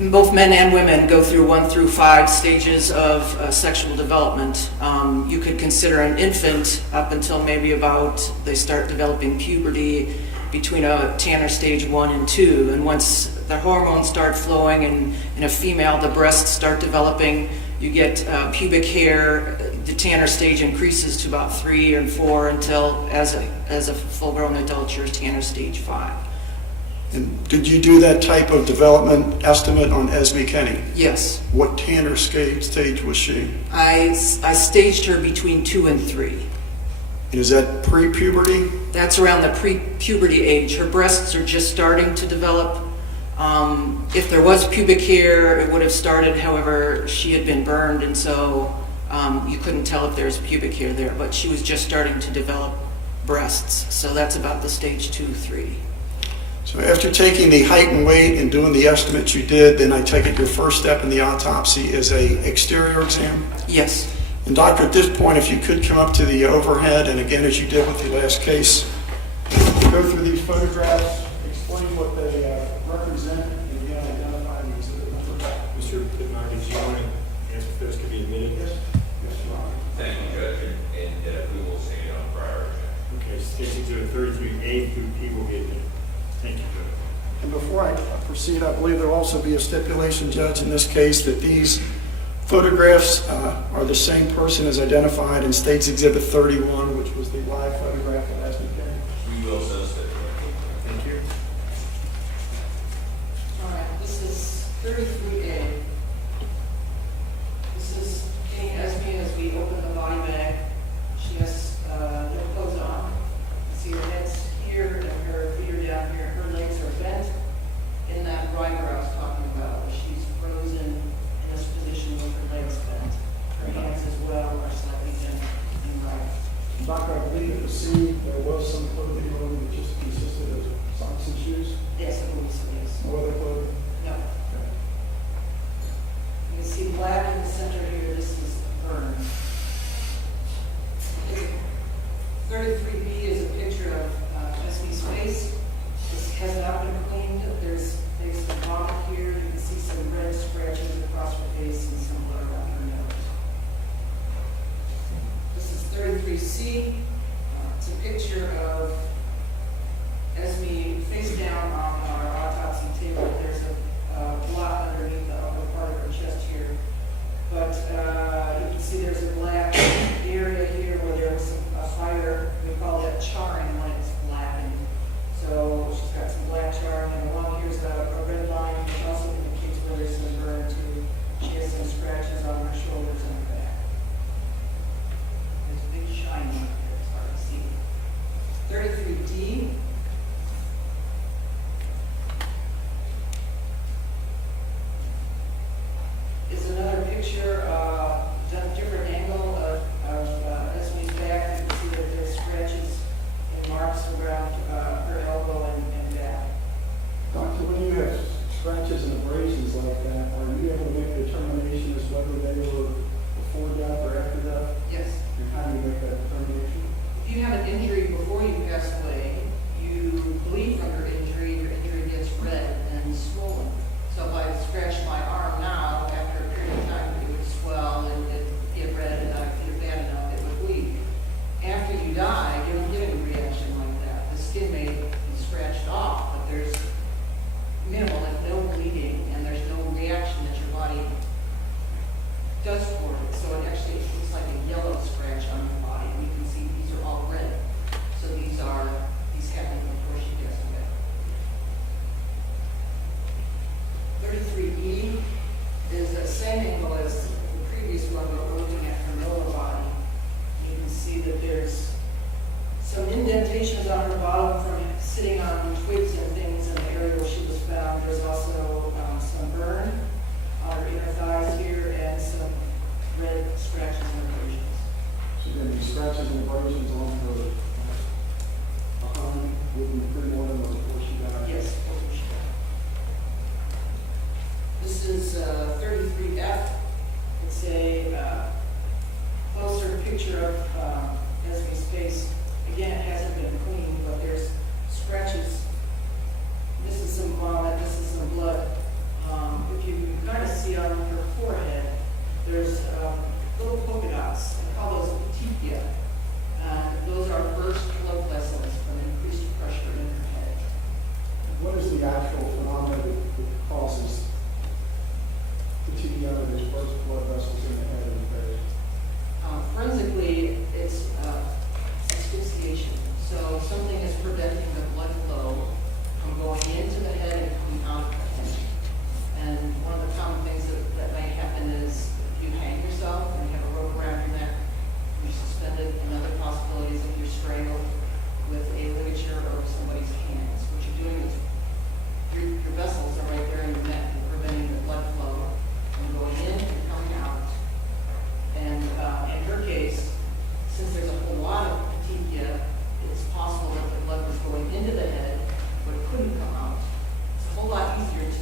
Both men and women go through 1 through 5 stages of sexual development. You could consider an infant up until maybe about they start developing puberty between a Tanner stage 1 and 2. And once the hormones start flowing and in a female the breasts start developing, you get pubic hair. The Tanner stage increases to about 3 and 4 until as a full-grown adult you're Tanner stage 5. And did you do that type of development estimate on Esme Kenny? Yes. What Tanner stage was she? I staged her between 2 and 3. And is that pre-puberty? That's around the pre-puberty age. Her breasts are just starting to develop. If there was pubic hair, it would have started, however, she had been burned, and so you couldn't tell if there was pubic hair there, but she was just starting to develop breasts. So that's about the stage 2, 3. So after taking the height and weight and doing the estimates you did, then I take it your first step in the autopsy is a exterior exam? Yes. And doctor, at this point, if you could come up to the overhead, and again, as you did with the last case, go through these photographs, explain what they represent, and again, identify the exhibit number. Mr. Pitmark, did you want to ask if those could be admitted? Yes, Your Honor. Thank you, Judge, and we will see it on prior. Okay, Station 33A through P will be admitted. Thank you, Judge. And before I proceed, I believe there will also be a stipulation, Judge, in this case, that these photographs are the same person as identified in State's Exhibit 31, which was the live photograph of Esme Kenny. We will so stipulate. Thank you. All right, this is 33A. This is King Esme as we open the body bag. She has no clothes on. You see her head's here and her feet are down here. Her legs are bent in that rider I was talking about, where she's frozen in this position with her legs bent. Her hands as well are slightly bent and right. Doctor, I believe at the scene, there was some clothing on that just consisted of socks and shoes. Yes, I believe so, yes. No other clothing? No. You can see black in the center here. This is burn. 33B is a picture of Esme's face. This has not been cleaned. There's some vomit here. You can see some red scratches across her face and some blood around her nose. This is 33C. It's a picture of Esme face down on our autopsy table. There's a blot underneath the upper part of her chest here. But you can see there's a black area here where there was a fire. We call that charring when it's blackened. So she's got some black charring, and along here's a red line, which also indicates where there's some burn too. She has some scratches on her shoulders and her back. There's a big shine on here, it's hard to see. 33D. Is another picture, done a different angle of Esme's back. You can see that there's scratches and marks around her elbow and back. Doctor, when you have scratches and abrasions like that, are you able to make a determination as whether they were before death or after death? Yes. And how do you make that determination? If you have an injury before you pass away, you bleed from your injury gets red and swollen. So if I scratch my arm now, after a period of time, it would swell and it'd get red, and if you're bad enough, it would bleed. After you die, you don't get any reaction like that. The skin may be scratched off, but there's minimal, like no bleeding, and there's no reaction that your body does for it. So it actually looks like a yellow scratch on your body. And you can see these are all red. So these happened before she passed away. 33E is the same angle as the previous one, but we're looking at her lower body. You can see that there's some indentations on her bottom from sitting on twigs and things in the area where she was found. There's also some burn on her inner thighs here and some red scratches and abrasions. So then these scratches and abrasions on her behind within the pre-mortem or before she died? Yes, before she died. This is 33F. It's a closer picture of Esme's face. Again, it hasn't been cleaned, but there's scratches. This is some vomit, this is some blood. If you can kind of see on her forehead, there's little polka dots. I call those petechia. And those are burst blood vessels from increased pressure in her head. What is the actual phenomenon that causes petechiae, there's burst blood vessels in the head and the face? Forensically, it's asphyxiation. So something is preventing the blood flow from going into the head and coming out of the head. And one of the common things that may happen is if you hang yourself and you have a rope around your neck, you're suspended. Another possibility is if you're strangled with a ligature or somebody's hands. What you're doing is your vessels are right there in your neck. You're preventing the blood flow from going in and coming out. And in her case, since there's a whole lot of petechia, it's possible that the blood was going into the head, but it couldn't come out. It's a whole lot easier to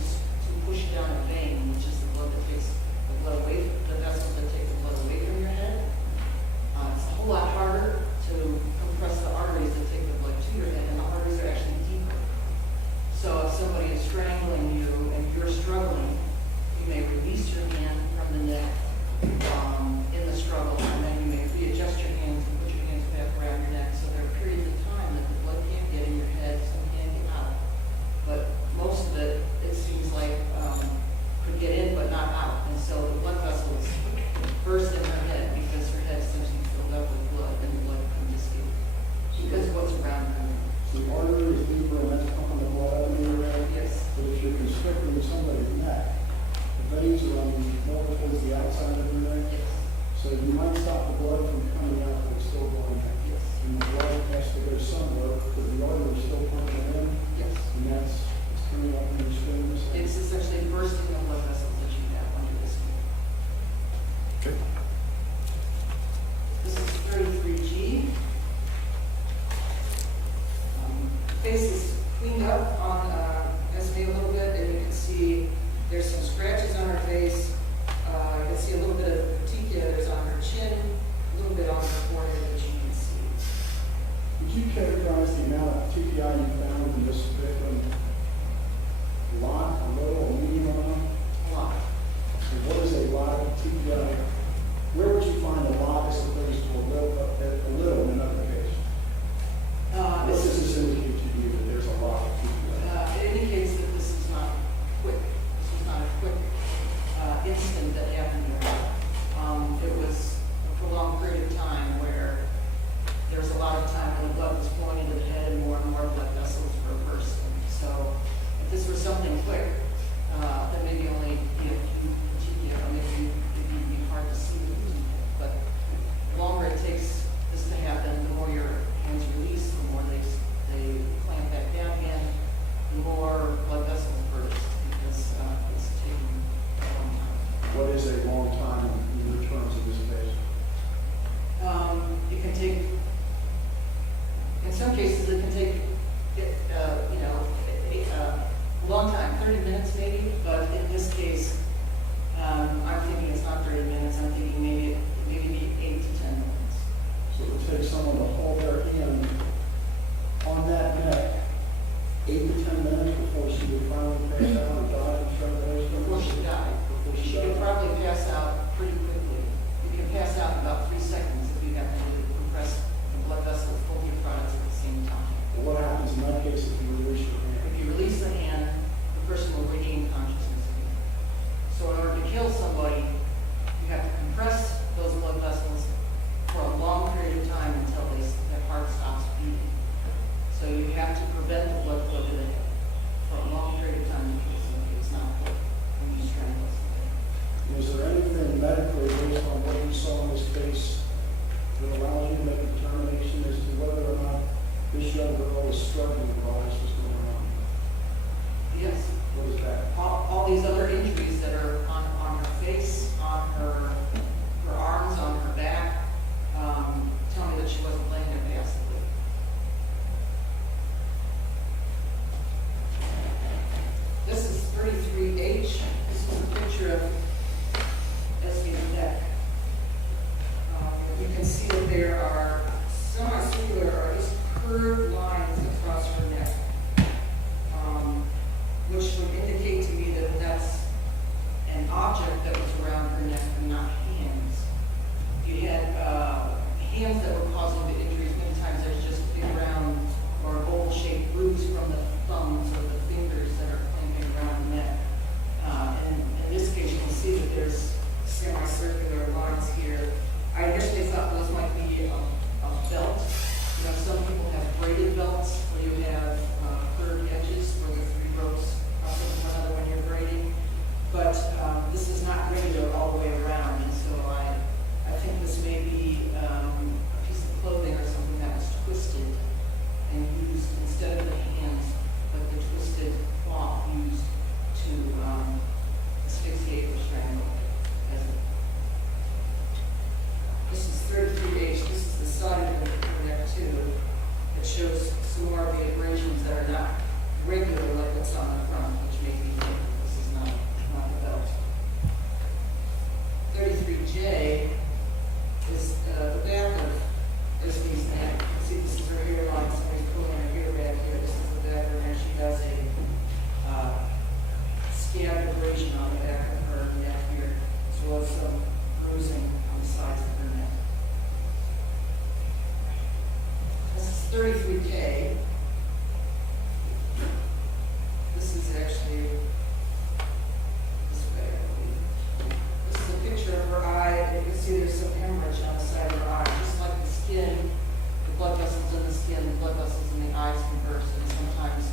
push down a vein, which is the blood that takes the blood away, the vessels that take the blood away from your head. It's a whole lot harder to compress the arteries that take the blood to your head, and the arteries are actually deeper. So if somebody is strangling you and you're struggling, you may release your hand from the neck in the struggle, and then you may readjust your hands and put your hands back around your neck. So there are periods of time that the blood can't get in your head, some can't get out. But most of it, it seems like, could get in but not out. And so the blood vessels burst in her head because her head essentially filled up with blood, and the blood couldn't escape because of what's around her. The artery is deeper and that's pumping the blood out of your head. Yes. But if you're constricting somebody's neck, The veins are on more towards the outside of your neck. So you might stop the blood from coming out, but it's still going out. Yes. And the blood has to go somewhere, because the artery is still pumping in, Yes. and it's coming up in your screens. It's essentially bursting the blood vessels that you have under the skin. Okay. This is 33G. Face is cleaned up on SB a little bit, and you can see there's some scratches on her face. You can see a little bit of petechias on her chin, a little bit on her forehead that you can see. Would you characterize the amount of TPI you found in this victim? A lot, a little, a medium amount? A lot. And what is a lot of TPI? Where would you find a lot as opposed to a little in another case? What does this indicate to you that there's a lot of TPI? It indicates that this is not quick. This was not a quick instant that happened here. It was a prolonged period of time where there was a lot of time when the blood was flowing into the head and more blood vessels were bursting. So if this was something quick, then maybe only be a few petechiae, or maybe it'd be hard to see the losing it. But the longer it takes this to happen, the more your hands release, the more they clamp back down again, the more blood vessels burst because it's taking a long time. What is a long time in the terms of this case? It can take, in some cases, it can take, a long time, 30 minutes maybe, but in this case, I'm thinking it's not 30 minutes, I'm thinking maybe 8 to 10 minutes. So it would take someone to hold their hand on that neck 8 to 10 minutes before she would finally pass out or die from strangulation? Before she died. Before she She could died. probably pass out pretty quickly. You can pass out in about 3 seconds if you have to compress the blood vessels, both your products at the same time. Well, what happens in that case if you release your hand? If you release the hand, the person will regain consciousness again. So in order to kill somebody, you have to compress those blood vessels for a long period of time until their heart stops beating. So you have to prevent the blood flow to the head for a long period of time to kill somebody. It's not quick when you strangle somebody. Is there anything medically based on what you saw in this case that allows you to make a determination as to whether or not this young girl was struggling while this was going on? Yes. What is that? All these other injuries that are on her face, on her arms, on her back, tell me that she wasn't laying there passively. This is 33H. This is a picture of Esme's neck. You can see that there are semicircular or just curved lines across her neck, which would indicate to me that that's an object that was around her neck and not hands. You had hands that were causing the injuries. Many times there's just a big round or oval-shaped bruise from the thumbs or the fingers that are clamping around the neck. And in this case, you can see that there's semicircular lines here. I initially thought those might be a belt. You know, some people have braided belts where you have curved edges where the 3 ropes cross over one another when you're braiding. But this is not braided all the way around, and so I think this may be a piece of clothing or something that was twisted and used instead of the hands, but the twisted cloth used to asphyxiate or strangle. This is 33H. This is the side of the neck too. It shows some more of the abrasions that are not regular like what's on the front, which makes me think this is not the belt. 33J is the back of Esme's neck. You can see this is her hairline. Somebody's pulling her hair back here. This is the back of her neck. She has a scab abrasion on the back of her neck here, as well as some bruising on the sides of her neck. This is 33K. This is actually this way, I believe. This is a picture of her eye, and you can see there's some hemorrhage on the side of her eye. Just like the skin, the blood vessels in the skin, the blood vessels in the eyes can burst, and sometimes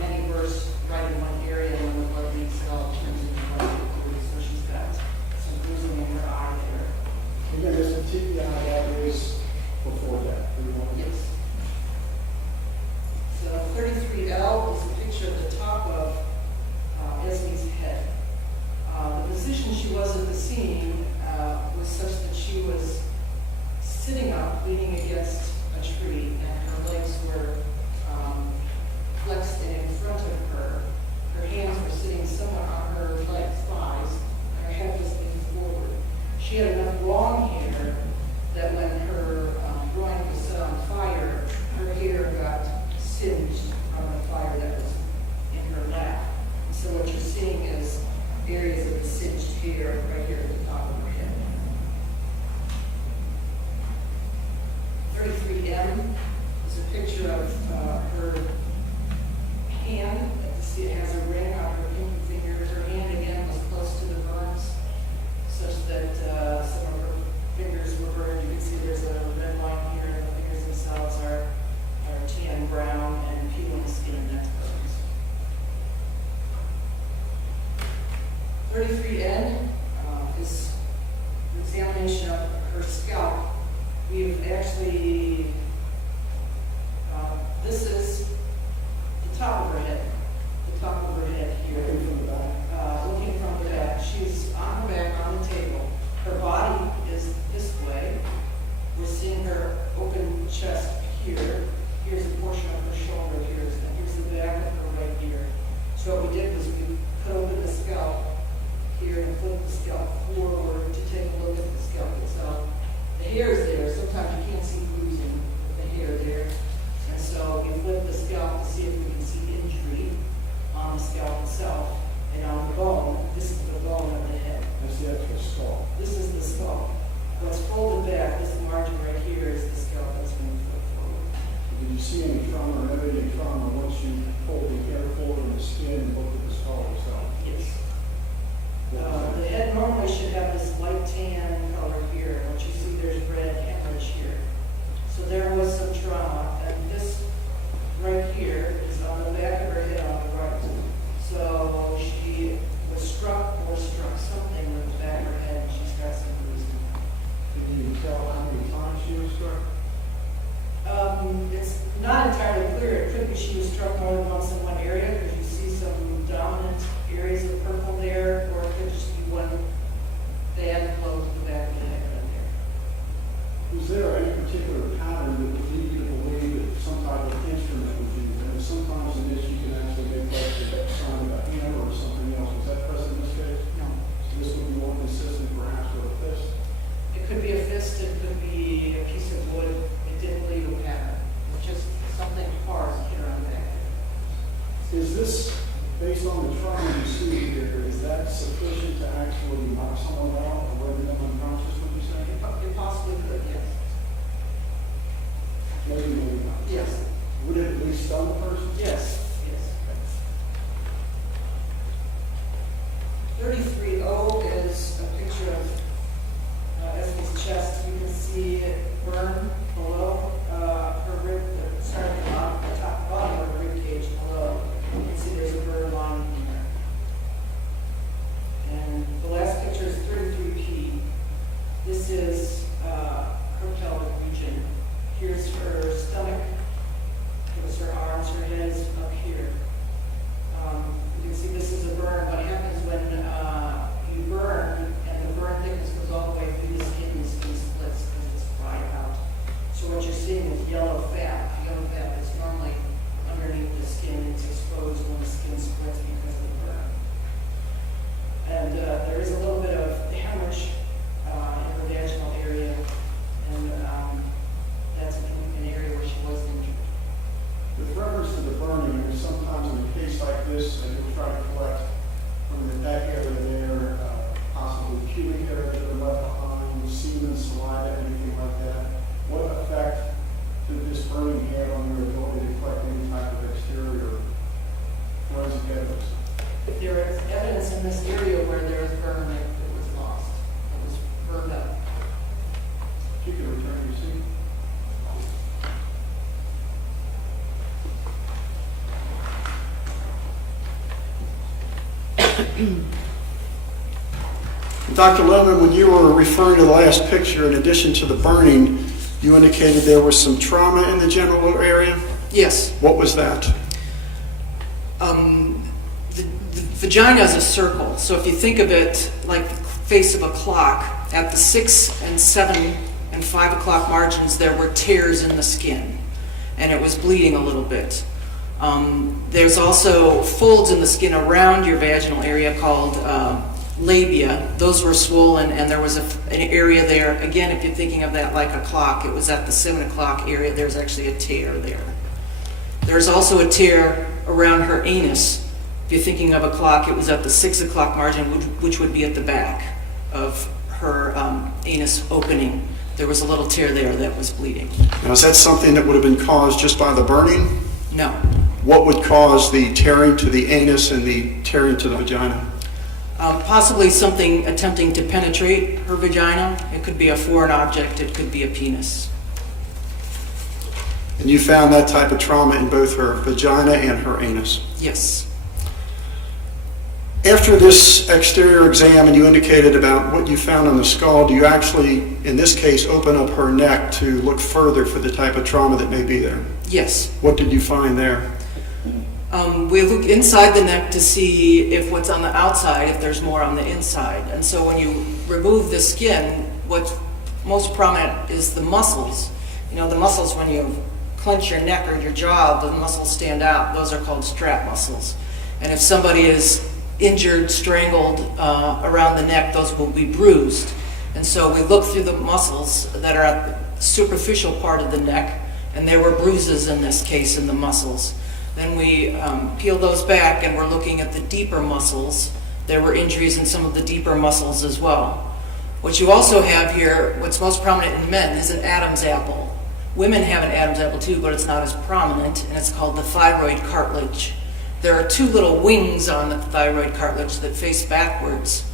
many burst right in one area, and when the blood leaks, it all turns into blood. So she was at the scene was such that she was sitting up, leaning against a tree, and her legs were flexed in front of her. Her hands were sitting somewhat on her legs, thighs, and her head was leaning forward. She had enough long hair that when her groin was set on fire, her hair got singed from the fire that was in her lap. So what you're seeing is areas of the singed hair right here at the top of her head. 33M is a picture of her hand. You see it has a ring on her pinky finger. Her hand again was close to the burns, such that some of her fingers were burned. You can see there's a red line here, and the fingers themselves are tan brown and peeling skin. That's burns. 33N is an examination of her scalp. We've actually, this is the top of her head, here. Looking from the back. She's on her back on the table. Her body is this way. We're seeing her open chest here. Here's a portion of her shoulder here. Here's the back of her right ear. So what we did was we cut open the scalp here and flip the scalp forward to take a look at the scalp itself. The hair is there. Sometimes you can't see bruising with the hair there. And so we flip the scalp to see if we can see injury on the scalp itself. And on the bone, this is the bone of the head. That's the actual skull. This is the skull. What's folded back, this margin right here is the scalp that's being flipped forward. Did you see any trauma or know any trauma once you pulled the hair forward in the skin and looked at the skull itself? Yes. The head normally should have this light tan color here. What you see, there's red hemorrhage here. So there was some trauma, and this right here is on the back of her head on the right. So she was struck or struck something with the back of her head, and she's got some bruising. Did you tell how many times she was struck? It's not entirely clear. It could be she was struck more than once in one area, because you see some dominant areas of purple there, or it could just be one bad blow to the back of the head right there. Was there any particular pattern that would lead you to believe that some type of instrument was used? And sometimes in this you can actually make that sign of a hammer or something else. Was that present in this case? No. So this would be more consistent perhaps with a fist? It could be a fist, it could be a piece of wood. It didn't leave a pattern. It's just something hard here on the back. Is this, based on the trauma you see here, is that sufficient to actually knock someone out or render them unconscious, would you say? It possibly could, yes. Maybe, maybe not. Yes. Would it at least stun the person? Yes. 33O is a picture of Esme's chest. You can see it burn below her rib, starting on the top bottom of her rib cage below. You can see there's a burn line in there. And the last picture is 33P. This is her pelvic region. Here's her stomach. Here's her arms. Her head is up here. You can see this is a burn. What happens when you burn and the burn thickness goes all the way through the skin splits because it's fried out. So what you're seeing is yellow fat. Yellow fat is normally underneath the skin. It's exposed when the skin splits because of the burn. And there is a little bit of hemorrhage in the vaginal area, and that's an area where she was injured. With reference to the burning, there's sometimes in a case like this, you'll try to collect from the neck area there, possibly pubic hair that are left behind, semen, saliva, anything like that. What effect did this burning have on your ability to collect any type of exterior forensic evidence? If there is evidence in this area where there is burn, it was lost. It was burned up. If you could return to your seat. Dr. Lohman, when you were referring to the last picture, in addition to the burning, you indicated there was some trauma in the genital area. Yes. What was that? The Vagina is a circle, so if you think of it like the face of a clock, at the 6 and 7 and 5 o'clock margins, there were tears in the skin, and it was bleeding a little bit. There's also folds in the skin around your vaginal area called labia. Those were swollen, and there was an area there. Again, if you're thinking of that like a clock, it was at the 7 o'clock area. There's actually a tear there. There's also a tear around her anus. If you're thinking of a clock, it was at the 6 o'clock margin, which would be at the back of her anus opening. There was a little tear there that was bleeding. Now, is that something that would have been caused just by the burning? No. What would cause the tearing to the anus and the tearing to the vagina? Possibly something attempting to penetrate her vagina. It could be a foreign object. It could be a penis. And you found that type of trauma in both her vagina and her anus? Yes. After this exterior exam, and you indicated about what you found on the skull, do you actually, in this case, open up her neck to look further for the type of trauma that may be there? Yes. What did you find there? We look inside the neck to see if what's on the outside, if there's more on the inside. And so when you remove the skin, what's most prominent is the muscles. You know, the muscles, when you clench your neck or your jaw, the muscles stand out. Those are called strap muscles. And if somebody is injured, strangled around the neck, those will be bruised. And so we look through the muscles that are at the superficial part of the neck, and there were bruises in this case in the muscles. Then we peel those back, and we're looking at the deeper muscles. There were injuries in some of the deeper muscles as well. What you also have here, what's most prominent in men, is an Adam's apple. Women have an Adam's apple too, but it's not as prominent, and it's called the thyroid cartilage. There are two little wings on the thyroid cartilage that face backwards.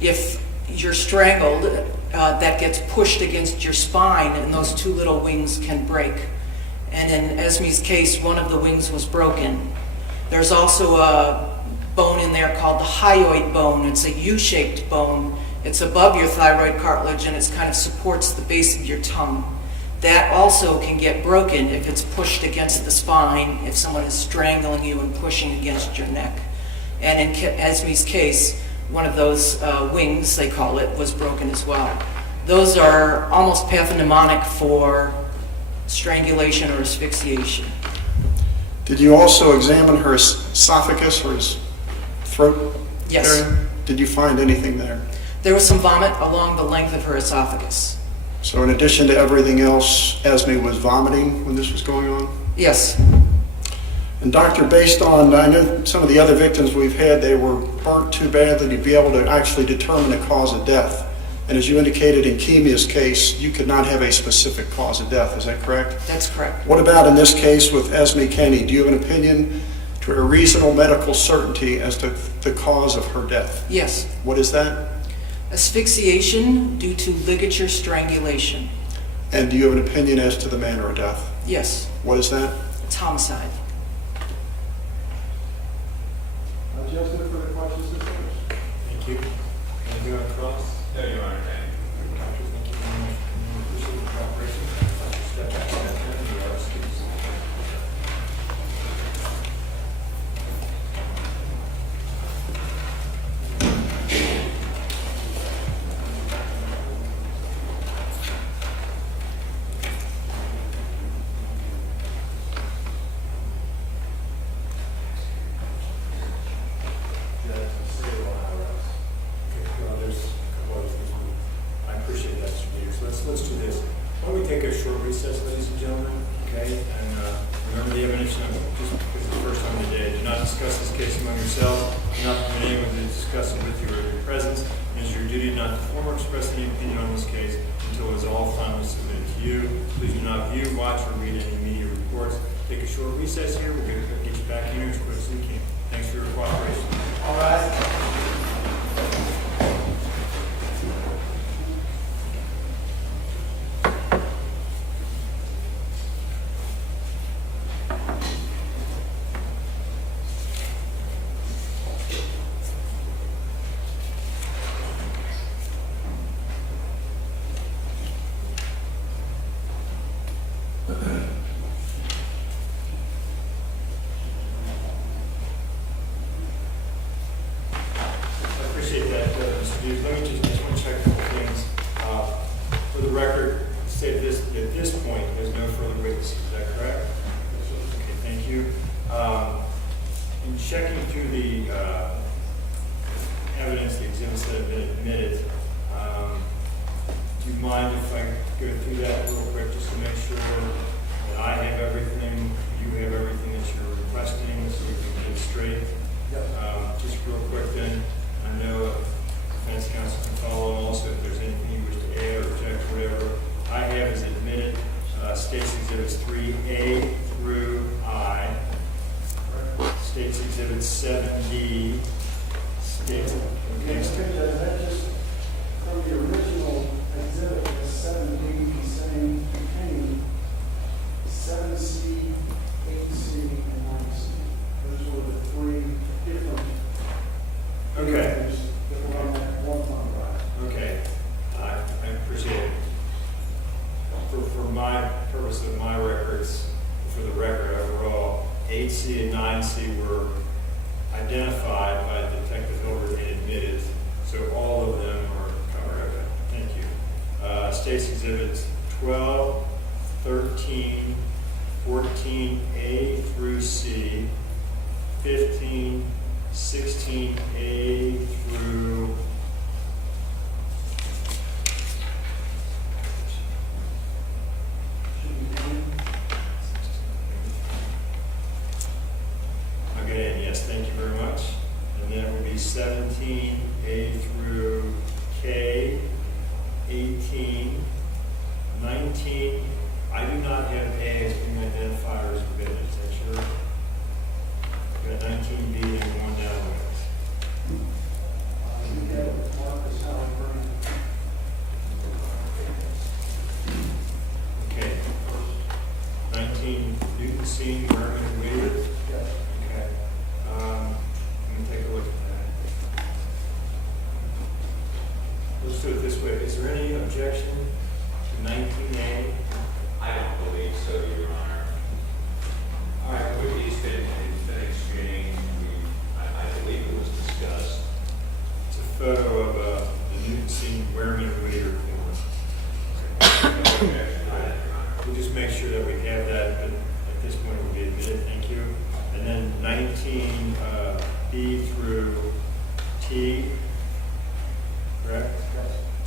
If you're strangled, that gets pushed against your spine, and those two little wings can break. And in Esme's case, one of the wings was broken. There's also a bone in there called the hyoid bone. It's a U-shaped bone. It's above your thyroid cartilage, and it kind of supports the base of your tongue. That also can get broken if it's pushed against the spine, if someone is strangling you and pushing against your neck. And in Esme's case, one of those wings, they call it, was broken as well. Those are almost pathognomonic for strangulation or asphyxiation. Did you also examine her esophagus or his throat Yes. area? Did you find anything there? There was some vomit along the length of her esophagus. So in addition to everything else, Esme was vomiting when this was going on? Yes. And doctor, based on, I know some of the other victims we've had, they were burnt too badly to be able to actually determine the cause of death. And as you indicated in Kimeta's case, you could not have a specific cause of death, is that correct? That's correct. What about in this case with Esme Kenny? Do you have an opinion to a reasonable medical certainty as to the cause of her death? Yes. What is that? Asphyxiation due to ligature strangulation. And do you have an opinion as to the manner of death? Yes. What is that? It's homicide. Just no further questions. Thank you. Anything on cross? No, Your Honor, thank you. Doctor, thank you very much for your appreciate the cooperation. Step back to that then, you are excused. Let's do this. Why don't we take a short recess, ladies and gentlemen, okay? And remember the admonition, just because it's the first time of the day, do not discuss this case among yourselves, do not permit anyone to discuss it with you or in your presence. It is your duty not to form or express any opinion on this case until it is all finally submitted to you. Please do not view, watch, or read any media reports. Take a short recess here. We'll get you back here as quick as we can. Thanks for your cooperation. All right. confused. Let me just want to check a couple things. For the record, say at this point, there's no further witnesses. Is that correct? Okay, thank you. In checking through the evidence, the exhibits that have been admitted, do you mind if I go through that real quick just to make sure that I have everything, you have everything that you're requesting, so we can get it straight? Just real quick then, I know defense counsel can follow and also if there's anything you wish to add or object, whatever. I have is admitted States Exhibits 3A through I, States Exhibits 7D, States, okay. That just, from the original exhibit, the 7D saying contained 7C, 8C, and 9C. Those were the three different Okay. things that were on that one photograph. Okay, I appreciate it. For my purpose of my records, for the record overall, 8C and 9C were identified by Detective Hilbert and admitted, so all of them are covered. Okay, thank you. State's Exhibits 12, 13, 14A through C, 15, 16A through okay, yes, thank you very much. And then it would be 17A through K, 18, 19. I do not have A as being identifier as a bit. Is that sure? Got 19B and one down with. You have it marked as Howard Green. Okay. 19 Newton Scene, Berman and Weaver. Yes. Okay. Let me take a look at that. Let's do it this way. Is there any objection to 19A? I don't believe so, Your Honor. All right, well, he's been exchanged. I believe it was discussed. It's a photo of the Newton Scene, Wehrman and Weaver corner. We'll just make sure that we have that, but at this point it will be admitted. Thank you. And then 19 B through T, correct?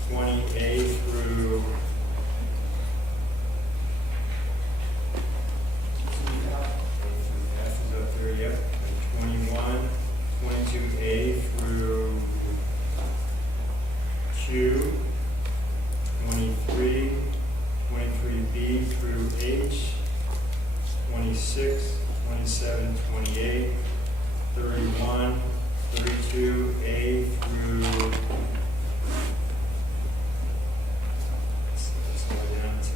20 A through F is up there, yep. And 21, 22A through Q, 23, 23B through H, 26, 27, 28, 31, 32A through let's go down to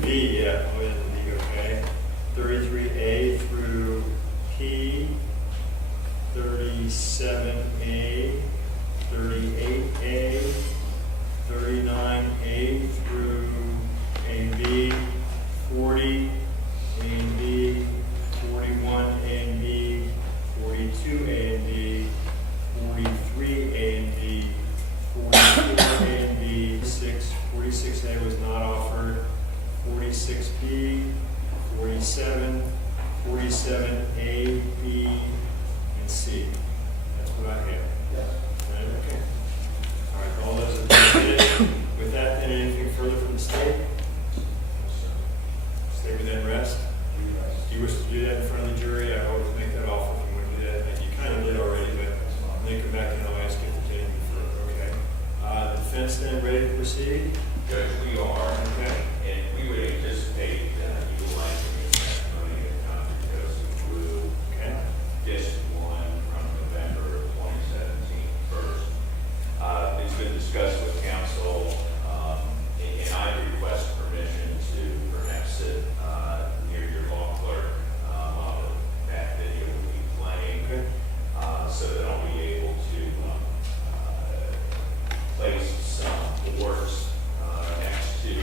V, yeah, oh yeah, the V, okay. 33A through P, 37A, 38A, 39A through A and B, 40 A and B, 41 A and B, 42 A and B, 43 A and B, 44 A and B, 46A was not offered, 46B, 47, 47A, B, and C. That's what I have. Yes. Right, okay. All right, all those are submitted. With that, then anything further from the state? Stay within rest. Do you wish to do that in front of the jury? I always make that offer if you want to do that. You kind of did already, but when they come back in, I'll ask if there's anything further. Okay. The defense then ready to proceed? Judge, we are, Okay. and we would anticipate utilizing the testimony of Dr. Joseph Wu, Okay. District 1 from November of 2017 first. It's been discussed with counsel, and I request permission to perhaps sit near your law clerk while that video will be playing, Okay. so that I'll be able to place some works next to the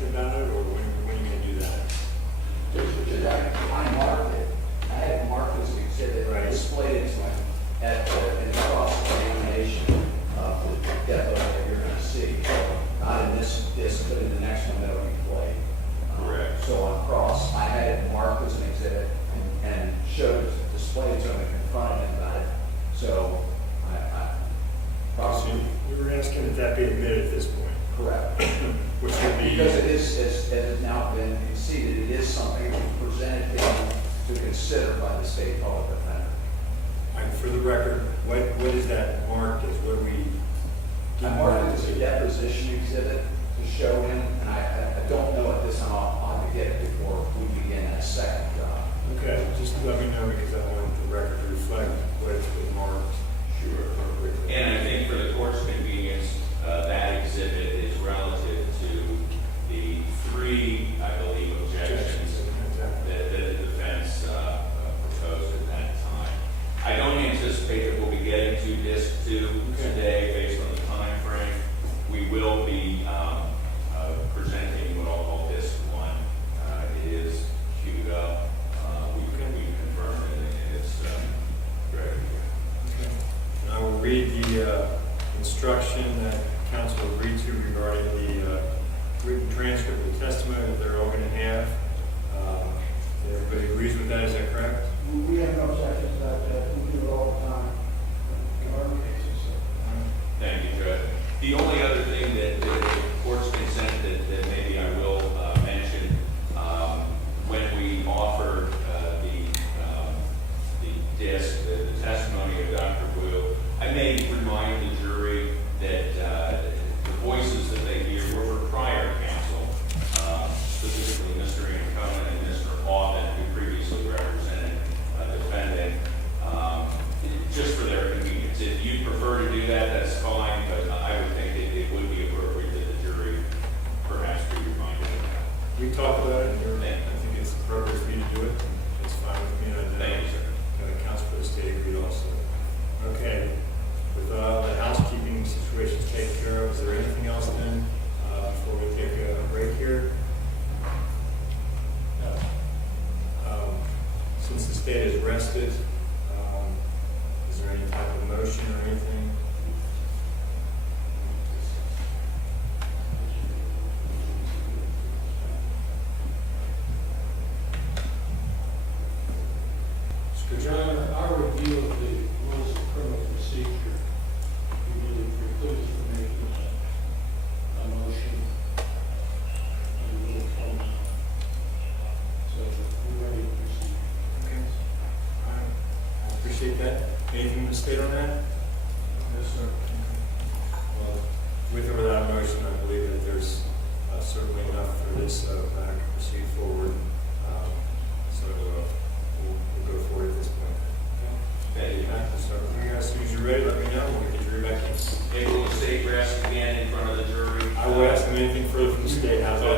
ask you about it, or when are you going to do that? I marked it, I had it marked as an exhibit, Right. displayed it to him at the, in the cross-examination of the depot that you're gonna see. Not in this, but in the next one that will be played. Correct. So on cross, I had it marked as an exhibit and showed, displayed it to him and confronted him about it. So I probably, We were asking if that be admitted at this point, correct. which would be. Because it is, as has now been conceded, it is something that was presented to him to consider by the state public defender. And for the record, what is that marked as? What do we? I marked it as a deposition exhibit to show him, and I don't know at this time, I'll have to get it before we begin that second job. Okay, just let me know because I want the record to reflect what it's been marked. Sure. Appropriately. And I think for the court's convenience, that exhibit is relative to the three, I believe, objections that the defense proposed at that time. I don't anticipate that we'll be getting to disc 2 today based on the time frame. We will be presenting what I'll call disc 1. It is queued up. We confirmed it, and it's ready. And I will read the instruction that counsel agreed to regarding the written transcript of the testimony that they're all going to have. Everybody agrees with that, is that correct? We have no objections to that, we do it all the time in our cases. Thank you, Judge. The only other thing that the court's consent that maybe I will mention, when we offer the disc, the testimony of Dr. Wu, I may remind the jury that the voices that they hear were for prior counsel, specifically Mr. Ancona and Mr. Hoffman, who previously represented a defendant, just for their convenience. If you prefer to do that, that's fine, but I would think it would be appropriate that the jury perhaps be reminded of that. We talked about it, and I think it's appropriate for you to do it. It's fine with me. Thank you, sir. Counsel for the state agreed also. Okay, with the housekeeping situations taken care of, is there anything else then before we take a break here? Since the state has rested, is there any type of motion or anything? Your Honor, our review of the rules of criminal procedure really precludes from making a motion on the rule of law. So we're ready to proceed. Okay. All right. I appreciate that. Anything to state on that? Yes, sir. Well, with or without a motion, I believe that there's certainly enough for this matter to proceed forward. So we'll go forward at this point. Thank you. So as soon as you're ready, let me know. We'll get the jury back in. Maybe we'll state rest again in front of the jury. I will ask them anything further from the state. How's that?